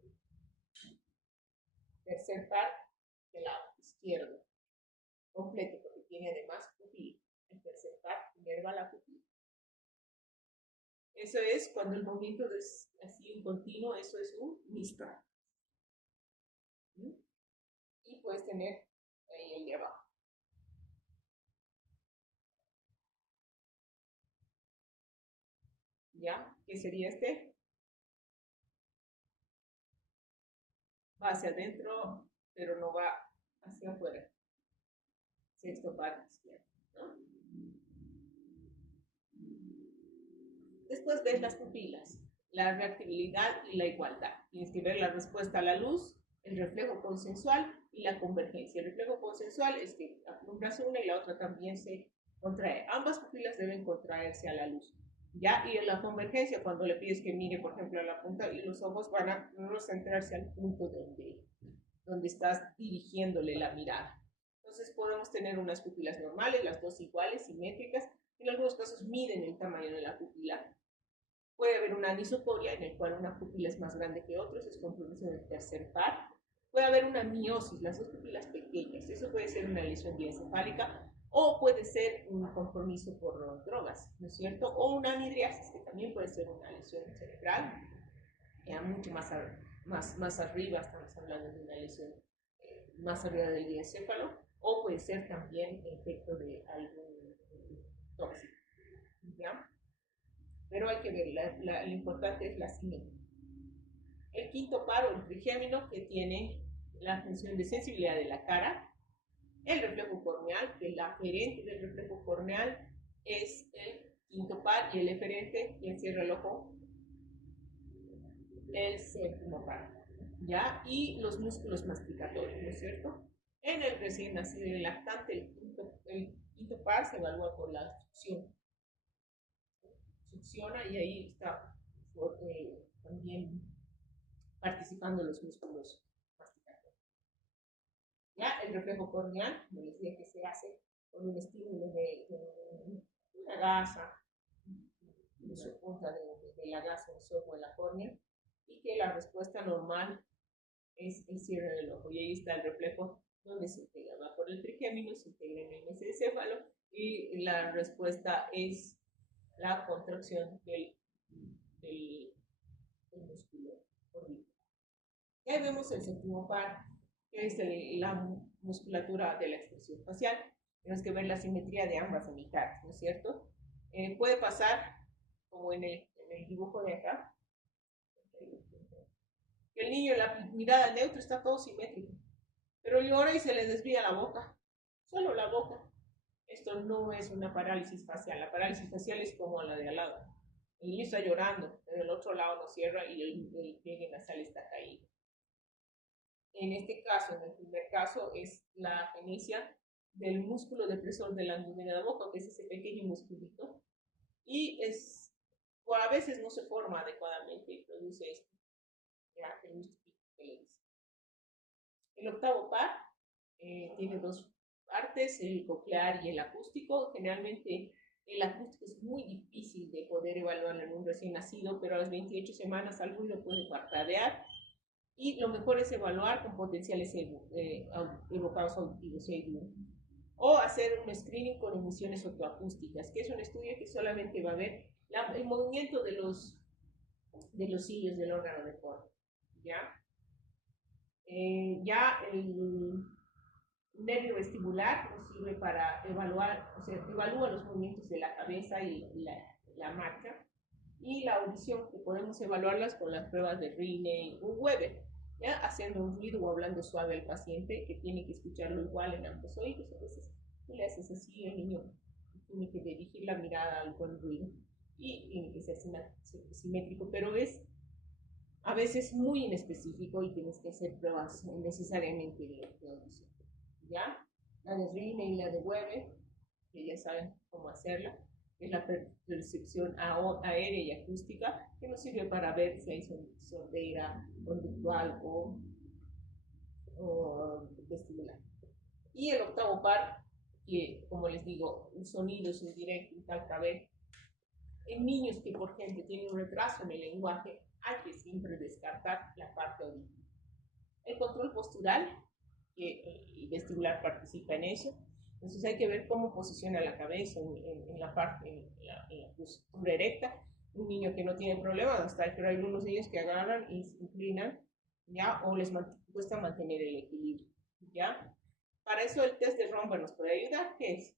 Tercer par del lado izquierdo, completo, porque tiene además pupila. El tercer par inerva la pupila. Eso es cuando el movimiento es así un continuo, eso es un MISPAR. Y puedes tener ahí el de abajo. ¿Ya? ¿Qué sería este? Va hacia adentro, pero no va hacia afuera. Sexto par izquierdo, ¿no? Después ves las pupilas, la reactividad y la igualdad. Tienes que ver la respuesta a la luz, el reflejo consensual y la convergencia. El reflejo consensual es que alumbras una y la otra también se contrae. Ambas pupilas deben contraerse a la luz. ¿Ya? Y en la convergencia, cuando le pides que mire, por ejemplo, a la punta, y los ojos van a no centrarse al punto donde estás dirigiéndole la mirada. Entonces podemos tener unas pupilas normales, las dos iguales, simétricas. En algunos casos miden el tamaño de la pupila. Puede haber una anisocoria en el cual una pupila es más grande que otra, es compromiso del tercer par. Puede haber una miosis, las dos pupilas pequeñas, eso puede ser una lesión diencefálica o puede ser un compromiso por drogas, ¿no es cierto? O una anidriasis, que también puede ser una lesión cerebral, mucho más arriba, estamos hablando de una lesión más arriba del diencéfalo, o puede ser también efecto de algún tóxico, ¿ya? Pero hay que ver, lo importante es la simetría. El quinto par o el trigémino, que tiene la función de sensibilidad de la cara, El reflejo corneal, que el aferente del reflejo corneal es el quinto par y el eferente, quien cierra el ojo, el séptimo par, ¿ya? Y los músculos masticatorios, ¿no es cierto? En el recién nacido y el lactante, el quinto par se evalúa por la succión. Succiona y ahí está también participando los músculos masticatorios. Ya el reflejo corneal, como les decía, que se hace con un estímulo de una gasa, de su punta de la gasa en su ojo, en la córnea, y que la respuesta normal es el cierre del ojo. Y ahí está el reflejo donde se integra, va por el trigémino, se integra en el mesencéfalo, y la respuesta es la contracción del músculo orbicular. Y ahí vemos el séptimo par, que es la musculatura de la expresión facial. Tenemos que ver la simetría de ambas mitades, ¿no es cierto? Puede pasar, como en el dibujo de acá, que el niño en la mirada neutra está todo simétrico, pero llora y se le desvía la boca, solo la boca. Esto no es una parálisis facial. La parálisis facial es como la de al lado. El niño está llorando, pero el otro lado no cierra y el pliegue nasal está caído. En este caso, en el primer caso, es la agenesia del músculo depresor de la angulina de la boca, que es ese pequeño musculito, y o a veces no se forma adecuadamente y produce esto. Ya, el octavo par tiene dos partes, el coclear y el acústico. Generalmente el acústico es muy difícil de poder evaluarlo en un recién nacido, pero a las 28 semanas algún lo puede parpadear. Y lo mejor es evaluar con potenciales evocados auditivos, o hacer un screening con emisiones otoacústicas, que es un estudio que solamente va a ver el movimiento de los cilios del órgano de Porro, ¿ya? Ya el nervio vestibular nos sirve para evaluar, o sea, evalúa los movimientos de la cabeza y la marcha, y la audición, que podemos evaluarlas con las pruebas de Riney o Weber, ¿ya? Haciendo un ruido o hablando suave al paciente, que tiene que escucharlo igual en ambos oídos. A veces tú le haces así, el niño tiene que dirigir la mirada al buen ruido y tiene que ser simétrico, pero es a veces muy inespecífico y tienes que hacer pruebas necesariamente de audición, ¿ya? La de Riney y la de Weber, que ya saben cómo hacerla, es la percepción aérea y acústica, que nos sirve para ver si hay sordera conductual o vestibular. Y el octavo par, que como les digo, un sonido es indirecto, intacta vez. En niños que, por ejemplo, tienen un retraso en el lenguaje, hay que siempre descartar la parte auditiva. El control postural y vestibular participa en eso. Entonces hay que ver cómo posiciona la cabeza en la parte, en la postura erecta. Un niño que no tiene problemas, hasta pero hay algunos niños que agarran y se inclinan, ¿ya? O les cuesta mantener el equilibrio, ¿ya? Para eso el test de Romberg nos puede ayudar, que es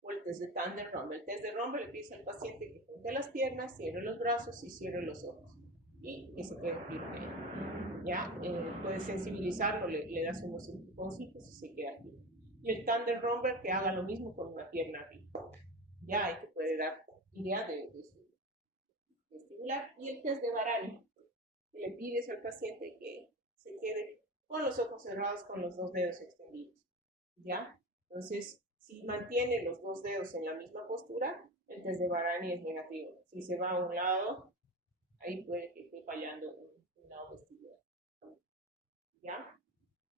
o el test de Tandem Romberg. El test de Romberg le pide al paciente que junte las piernas, cierre los brazos y cierre los ojos, y que se quede firme. ¿Ya? Puedes sensibilizarlo, le das unos empujoncitos y se queda aquí. Y el Tandem Romberg, que haga lo mismo con una pierna arriba. Ya, ahí te puede dar idea de su vestibular. Y el test de Varani, que le pides al paciente que se quede con los ojos cerrados, con los dos dedos extendidos. ¿Ya? Entonces, si mantiene los dos dedos en la misma postura, el test de Varani es negativo. Si se va a un lado, ahí puede que esté fallando un lado vestibular. ¿Ya?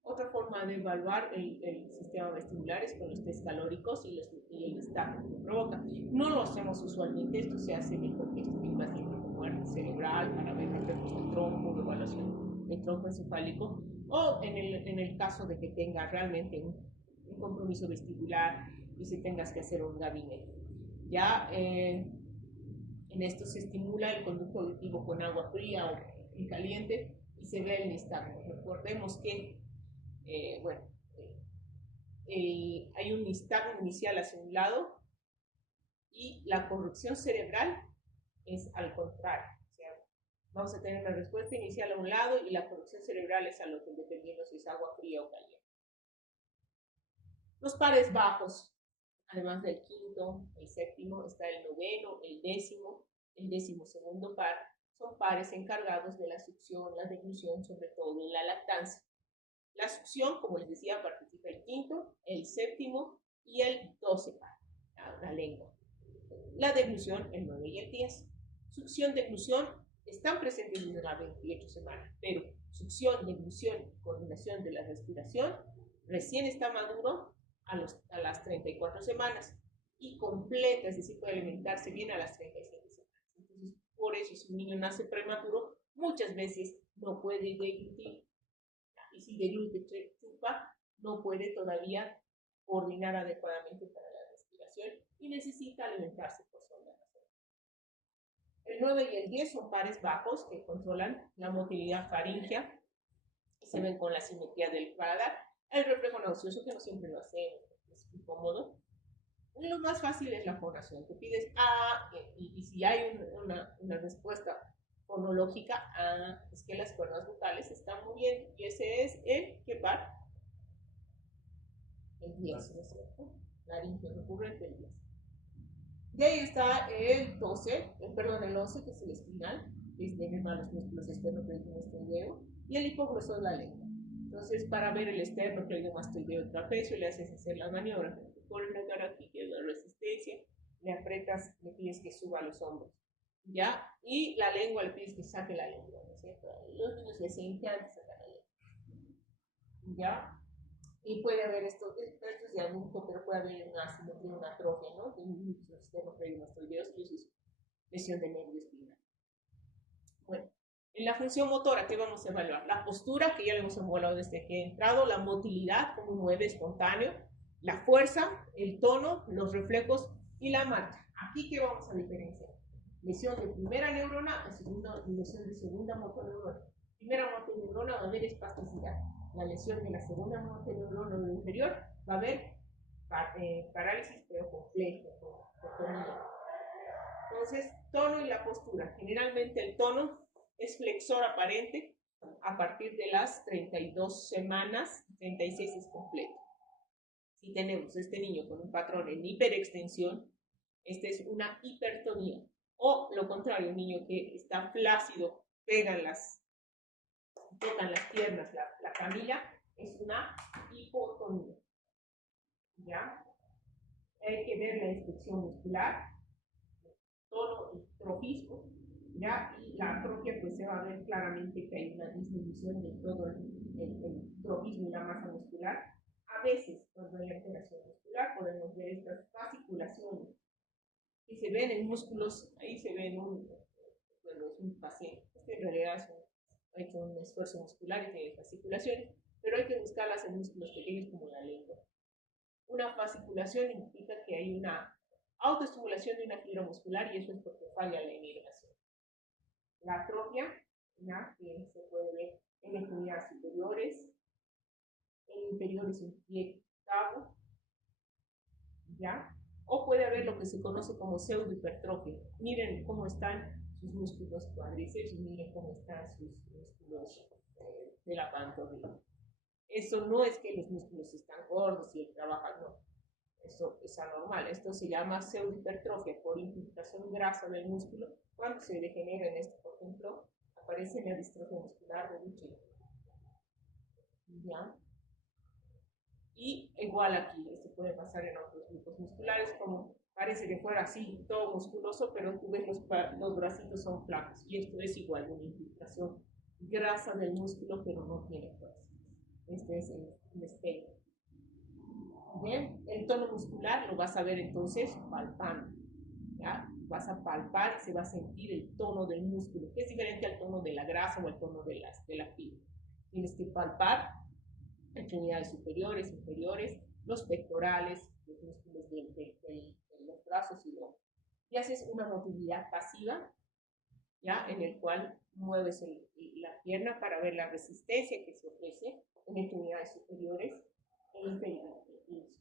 Otra forma de evaluar el sistema vestibular es con los test calóricos y el destaque que provoca. No lo hacemos usualmente, esto se hace en el contexto de un paciente con muerte cerebral para ver efectos del tronco, de evaluación del tronco encefálico, o en el caso de que tenga realmente un compromiso vestibular y se tengas que hacer un gabinete. Ya en esto se estimula el conducto auditivo con agua fría o caliente y se ve el nistagmo. Recordemos que hay un nistagmo inicial hacia un lado y la corrección cerebral es al contrario. O sea, vamos a tener la respuesta inicial a un lado y la corrección cerebral es al otro, dependiendo si es agua fría o caliente. Los pares bajos, además del quinto, el séptimo, está el noveno, el 12º par, son pares encargados de la succión, la deglución, sobre todo en la lactancia. La succión, como les decía, participa el quinto, el séptimo y el 12 par, la lengua. La deglución, el 9 y el 10. Succión, deglución, están presentes desde las 28 semanas, pero succión, deglución y coordinación de la respiración recién está maduro a las 34 semanas y completa, es decir, puede alimentarse bien a las 37 semanas. Entonces, por eso, si un niño nace prematuro, muchas veces no puede deglutir. Y si deglute, chupa, no puede todavía coordinar adecuadamente para la respiración y necesita alimentarse por sonda nasal. El 9 y el 10 son pares bajos que controlan la motilidad faríngea y se ven con la simetría del paladar. El reflejo nauseoso, que no siempre lo hacemos, es incómodo. Lo más fácil es la fonación. Tú pides A y si hay una respuesta fonológica, es que las cuerdas vocales están muy bien. Y ese es el ¿qué par? El 10, ¿no es cierto? Laringio recurrente, el 10. De ahí está el 12, el 11, que es el espinal, que es de los músculos esternocleidomastoideo, y el hipogloso de la lengua. Entonces, para ver el esternocleidomastoideo trapecio, le haces hacer la maniobra. Te pones la cara aquí, que es la resistencia, le apretas, le pides que suba los hombros, ¿ya? Y la lengua le pides que saque la lengua, ¿no es cierto? A los niños les encanta sacar la lengua, ¿ya? Y puede haber esto es de adulto, pero puede haber una asimetría, una atrofia, ¿no? De un esternocleidomastoideos, y eso es lesión de nervio espinal. Bueno, en la función motora, ¿qué vamos a evaluar? La postura, que ya lo hemos evaluado desde que he entrado, la motilidad, cómo mueve espontáneo, la fuerza, el tono, los reflejos y la marcha. Aquí, ¿qué vamos a diferenciar? Lesión de primera neurona, lesión de segunda motoneurona. Primera motoneurona va a haber espasticidad. La lesión de la segunda motoneurona de inferior va a haber parálisis, pero compleja, Entonces, tono y la postura. Generalmente el tono es flexor aparente a partir de las 32 semanas, 36 es completo. Si tenemos este niño con un patrón en hiperextensión, esta es una hipertonía. O lo contrario, un niño que está flácido, tocan las piernas, la camilla, es una hipotonía. ¿Ya? Hay que ver la inspección muscular, tono y trofismo, ¿ya? Y la atrofia, pues se va a ver claramente que hay una disminución de todo el trofismo y la masa muscular. A veces, cuando hay alteración muscular, podemos ver estas fasciculaciones que se ven en músculos. Ahí se ven es un paciente, en realidad ha hecho un esfuerzo muscular y tiene fasciculaciones, pero hay que buscarlas en músculos pequeños como la lengua. Una fasciculación implica que hay una autoestimulación de una fibra muscular, y eso es porque falla la inhibición. La atrofia, ¿ya? Que se puede ver en extremidades superiores, en inferiores un pie cabo, ¿ya? O puede haber lo que se conoce como pseudohipertrofia. Miren cómo están sus músculos cuádriceps y miren cómo están sus músculos de la pantorrilla. Eso no es que los músculos están gordos y él trabaja, no. Eso es anormal. Esto se llama pseudohipertrofia por infiltración grasa del músculo. Cuando se degenera en esto, por ejemplo, aparece la distrofia muscular de Duchenne. ¿Ya? Y igual aquí, esto puede pasar en otros grupos musculares, como parece que fuera así, todo musculoso, pero tú ves los bracitos son flacos. Y esto es igual, una infiltración grasa del músculo, pero no tiene fuerza. Este es el espejo. Bien, el tono muscular lo vas a ver entonces palpando. ¿Ya? Vas a palpar y se va a sentir el tono del músculo, que es diferente al tono de la grasa o al tono de la fibra. Tienes que palpar extremidades superiores, inferiores, los pectorales, los músculos de los brazos y haces una movilidad pasiva, ¿ya? En el cual mueves la pierna para ver la resistencia que se ofrece en extremidades superiores e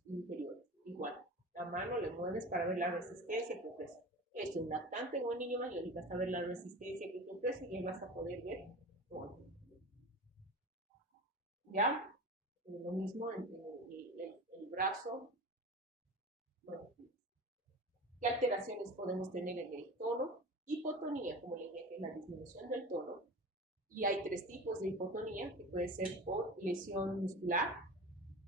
inferiores. Igual, la mano le mueves para ver la resistencia que ofrece. Esto es un lactante o un niño mayor, y vas a ver la resistencia que te ofrece y vas a poder ver todo. ¿Ya? Lo mismo en el brazo. Bueno, ¿qué alteraciones podemos tener en el tono? Hipotonía, como les dije, que es la disminución del tono. Y hay 3 tipos de hipotonía, que puede ser por lesión muscular,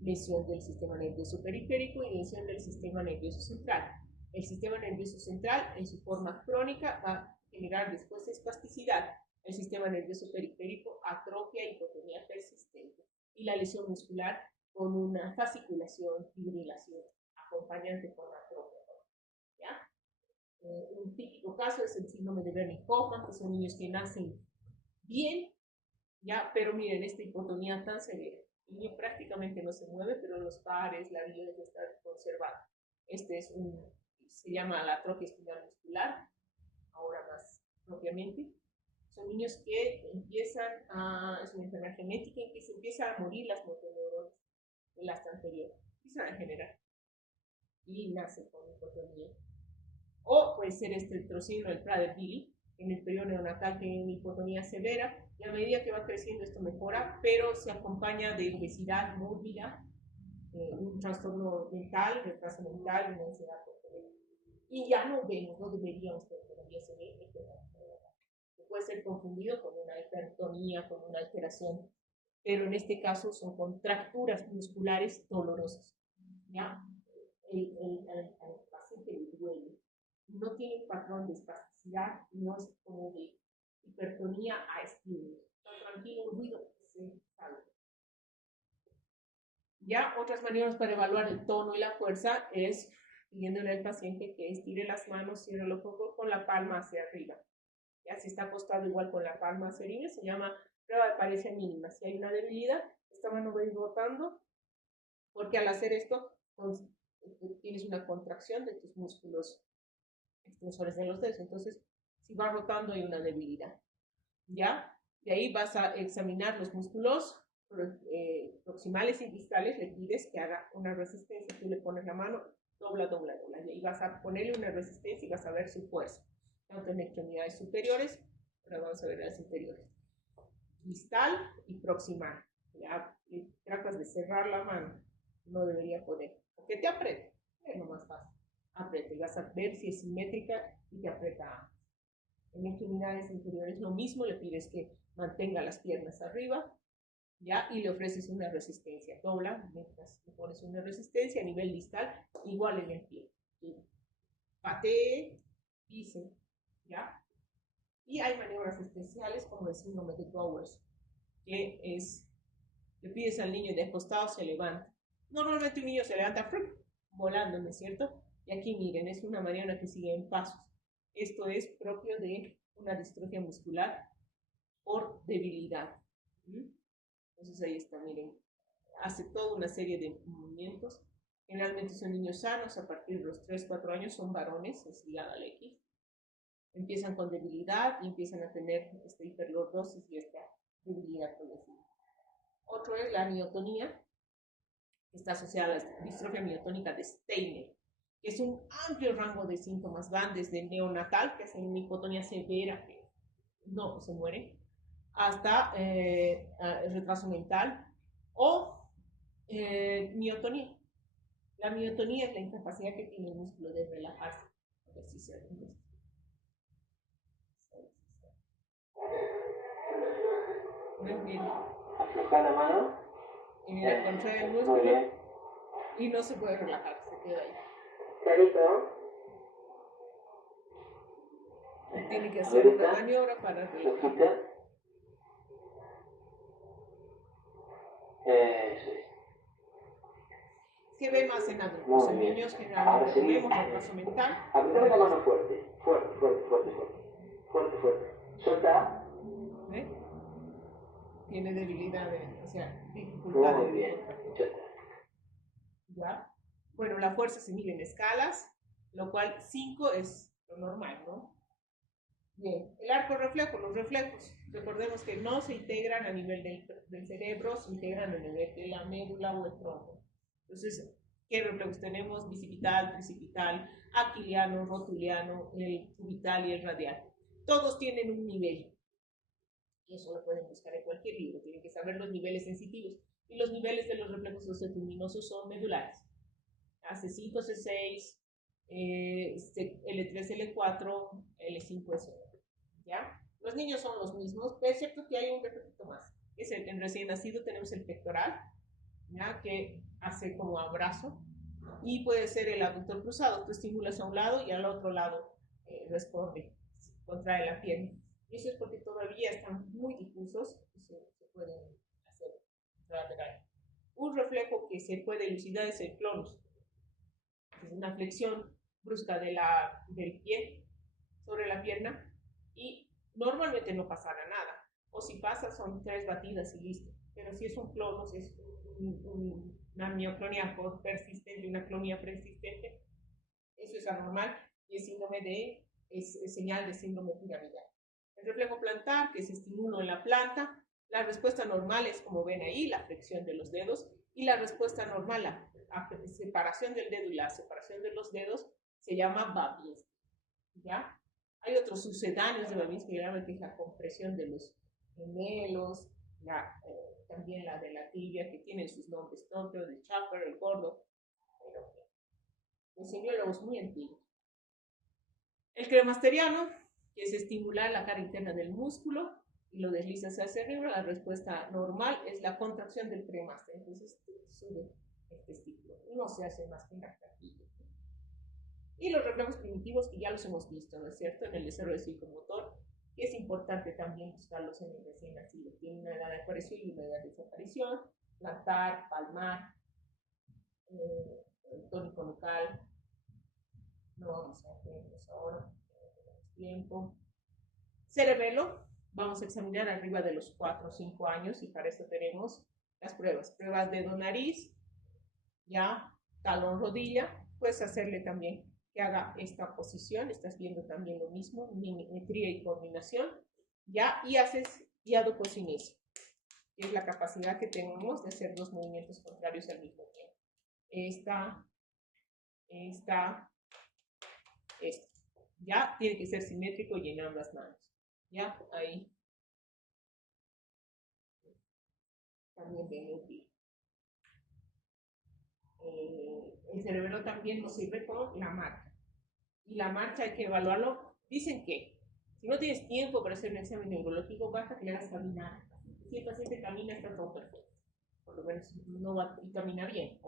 lesión del sistema nervioso periférico y lesión del sistema nervioso central. El sistema nervioso central, en su forma crónica, va a generar después espasticidad. El sistema nervioso periférico, atrofia e hipotonía persistente. Y la lesión muscular con una fasciculación, fibrilación, acompañante con atrofia. ¿Ya? Un típico caso es el síndrome de Wernicke-Hoffmann, que son niños que nacen bien, ¿ya? Pero miren, esta hipotonía tan severa. El niño prácticamente no se mueve, pero los pares, la vida está conservada. Este es se llama la atrofia espinal muscular, ahora más propiamente. Son niños que es una enfermedad genética en que se empiezan a morir las motoneuronas del asta anterior, empiezan a generar y nace con hipotonía. O puede ser el trocino del Prader-Willi, en el periodo neonatal tiene una hipotonía severa, y a medida que va creciendo esto mejora, pero se acompaña de obesidad mórbida, un trastorno mental, retraso mental, una ansiedad. Y ya no vemos, no deberíamos, pero todavía se ve que puede ser confundido con una hipertonía, con una alteración, pero en este caso son contracturas musculares dolorosas. ¿Ya? Al paciente le duele, no tiene un patrón de espasticidad, no es como de hipertonía a estímulo. Está tranquilo, un ruido que se salga. Ya otras maneras para evaluar el tono y la fuerza es pidiéndole al paciente que estire las manos, cierre los ojos con la palma hacia arriba. Ya si está acostado igual con la palma hacia arriba, se llama prueba de paresia mínima. Si hay una debilidad, esta mano va a ir rotando, porque al hacer esto tienes una contracción de tus músculos extensores de los dedos. Entonces, si va rotando hay una debilidad. ¿Ya? De ahí vas a examinar los músculos proximales y distales, le pides que haga una resistencia. Tú le pones la mano, dobla. Y ahí vas a ponerle una resistencia y vas a ver su fuerza. Tanto en extremidades superiores, ahora vamos a ver las inferiores. Distal y proximal. Ya tratas de cerrar la mano, no debería poder. O que te apriete, es lo más fácil. Apriete, vas a ver si es simétrica y te aprieta. En extremidades inferiores lo mismo, le pides que mantenga las piernas arriba, ¿ya? Y le ofreces una resistencia. Dobla mientras le pones una resistencia a nivel distal, igual en el pie. Patee, pise, ¿ya? Y hay maniobras especiales como el síndrome de Bowers, que es, le pides al niño de acostado, se levanta. Normalmente un niño se levanta volando, ¿no es cierto? Y aquí miren, es una maniobra que sigue en pasos. Esto es propio de una distrofia muscular por debilidad. Entonces ahí está, miren, hace toda una serie de movimientos. Generalmente son niños sanos, a partir de los 3-4 años son varones, es ligada al X. Empiezan con debilidad y empiezan a tener esta hiperlordosis y esta debilidad progresiva. Otro es la miotonía, que está asociada a la distrofia miotónica de Steiner, que es un amplio rango de síntomas, van desde neonatal, que es una hipotonía severa, que no se muere, hasta retraso mental o miotonía. La miotonía es la incapacidad que tiene el músculo de relajarse. A ver si se ve. Afloja la mano. Contrae el músculo y no se puede relajar, se queda ahí. Clarito. Tiene que hacer una maniobra para relajar. Eso es. Se ve más en adultos. En niños generalmente vemos retraso mental. Apretame la mano fuerte. Fuerte. Suelta. ¿Ve? Tiene debilidad, o sea, dificultad de contractura. ¿Ya? Bueno, la fuerza se mide en escalas, lo cual 5 es lo normal, ¿no? Bien, el arco reflejo, los reflejos, recordemos que no se integran a nivel del cerebro, se integran a nivel de la médula o el tronco. Entonces, ¿qué reflejos tenemos? Bicipital, tricipital, aquiliano, rotuliano, el cubital y el radial. Todos tienen un nivel. Y eso lo pueden buscar en cualquier libro. Tienen que saber los niveles sensitivos. Y los niveles de los reflejos osteotuminosos son medulares. hace 5, C6, L3, L4, L5, S1, ¿ya? Los niños son los mismos, pero es cierto que hay un defecto más. Es el que en recién nacido tenemos el pectoral, ¿ya? Que hace como abrazo, y puede ser el aductor cruzado. Tú estimulas a un lado y al otro lado responde, contrae la pierna. Y eso es porque todavía están muy difusos y se pueden hacer lateral. Un reflejo que se puede elucidar es el clonus. Es una flexión brusca del pie sobre la pierna y normalmente no pasará nada. O si pasa son 3 batidas y listo. Pero si es un clonus, es una mioclonia persistente, una clonía persistente, eso es anormal y el síndrome es señal de síndrome piramidal. El reflejo plantar, que se estimula en la planta, la respuesta normal es, como ven ahí, la flexión de los dedos, y la respuesta normal, la separación del dedo y la separación de los dedos, se llama Babinski, ¿ya? Hay otros sucedáneos de Babinski, que es la compresión de los gemelos, también la de la tibia, que tienen sus nombres tontos, de Schaffer, el gordo, pero el señólogo es muy antiguo. El cremasteriano, que es estimular la cara interna del músculo y lo deslizas hacia arriba, la respuesta normal es la contracción del cremaster, entonces sube el testículo, no se hace más que una capilla. Y los reflejos primitivos, que ya los hemos visto, ¿no es cierto?, en el desarrollo psicomotor, que es importante también buscarlos en el recién nacido. Tiene una edad de aparición y una edad de desaparición, plantar, palmar, tónico local. No vamos a hacerlos ahora, tenemos tiempo. Cerebelo, vamos a examinar arriba de los 4 o 5 años y para eso tenemos las pruebas. Pruebas dedo-nariz, ya, talón-rodilla. Puedes hacerle también que haga esta posición, estás viendo también lo mismo, mimimetría y coordinación, ya, y haces guiado por sinesio, que es la capacidad que tenemos de hacer 2 movimientos contrarios al mismo tiempo. Esta, ya, tiene que ser simétrico y en ambas manos, ya, ahí. También ven aquí. El cerebelo también nos sirve con la marcha. Y la marcha hay que evaluarlo. Dicen que si no tienes tiempo para hacer un examen neurológico, basta que le hagas caminar. Si el paciente camina, está todo perfecto. Por lo menos no va a caminar bien.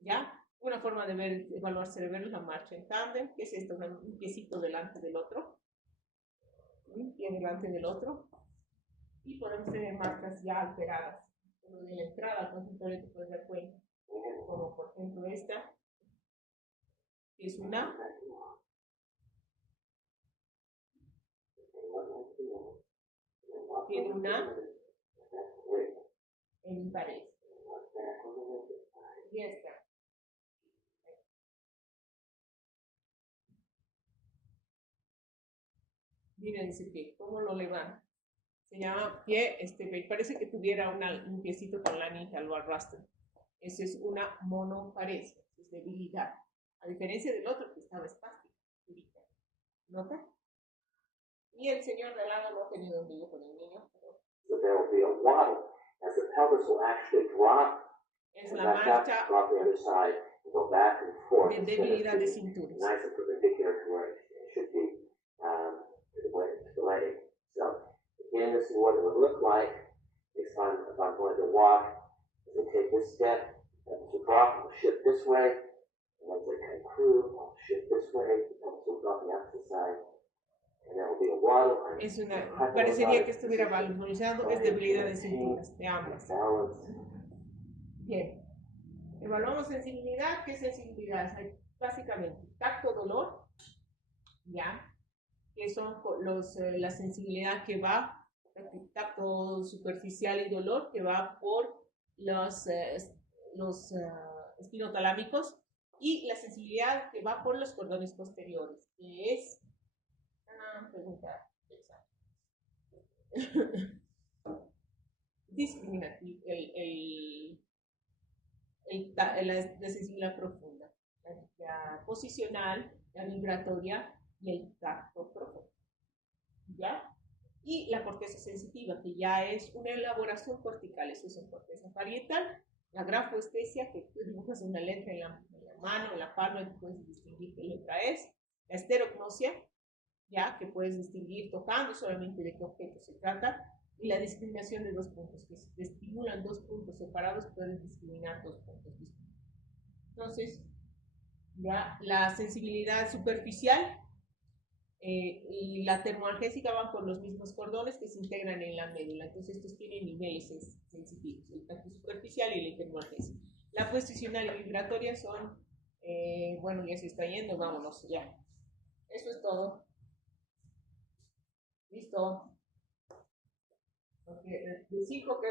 ¿Ya? Una forma de evaluar cerebelo es la marcha en tándem, que es esto, un piecito delante del otro. Un pie delante del otro. Y podemos tener marcas ya alteradas. Como de la entrada al consultorio te puedes dar cuenta. Como por ejemplo esta, que es una tiene una en pared. Y esta. Miren ese pie, ¿cómo lo levanta? Se llama pie, parece que tuviera un piecito con la ninja, lo arrastra. Esa es una monoparesia, es debilidad. A diferencia del otro que estaba espástico. ¿Nota? Y el señor de al lado no ha tenido un lío con el niño. So there will be a waddle as the pelvis will actually drop Es la marcha drop the other side and go back and forth. de debilidad de cinturas. Nice and perpendicular to where it should be to the leg. So again, this is what it would look like if I'm going to walk. As I take this step, pelvis will drop, I'll shift this way, and as I conclude, I'll shift this way, the pelvis will drop the opposite side. Es parecería que estuviera valorizando, es debilidad de cinturas, de ambas. Bien, evaluamos sensibilidad. ¿Qué sensibilidad? Hay básicamente tacto, dolor, ya, que son la sensibilidad que va, tacto superficial y dolor, que va por los espinotalámicos, y la sensibilidad que va por los cordones posteriores, que es pregunta discriminativo, la sensibilidad profunda, la posicional, la vibratoria y el tacto profundo, ¿ya? Y la corteza sensitiva, que ya es una elaboración cortical, eso es en corteza parietal, la grafoestesia, que tú dibujas una letra en la tu mano, en la palma, y puedes distinguir qué letra es. La esterognosia, ya que puedes distinguir tocando solamente de qué objeto se trata. Y la discriminación de dos puntos, que si te estimulan dos puntos separados, puedes discriminar dos puntos distintos. Entonces, ya la sensibilidad superficial y la termoalgésica van por los mismos cordones que se integran en la médula. Entonces, estos tienen niveles sensitivos, el tacto superficial y el termoalgésico. La posicional y vibratoria son, bueno, ya se está yendo, vámonos, ya. Eso es todo. Listo. Okay. De 5 que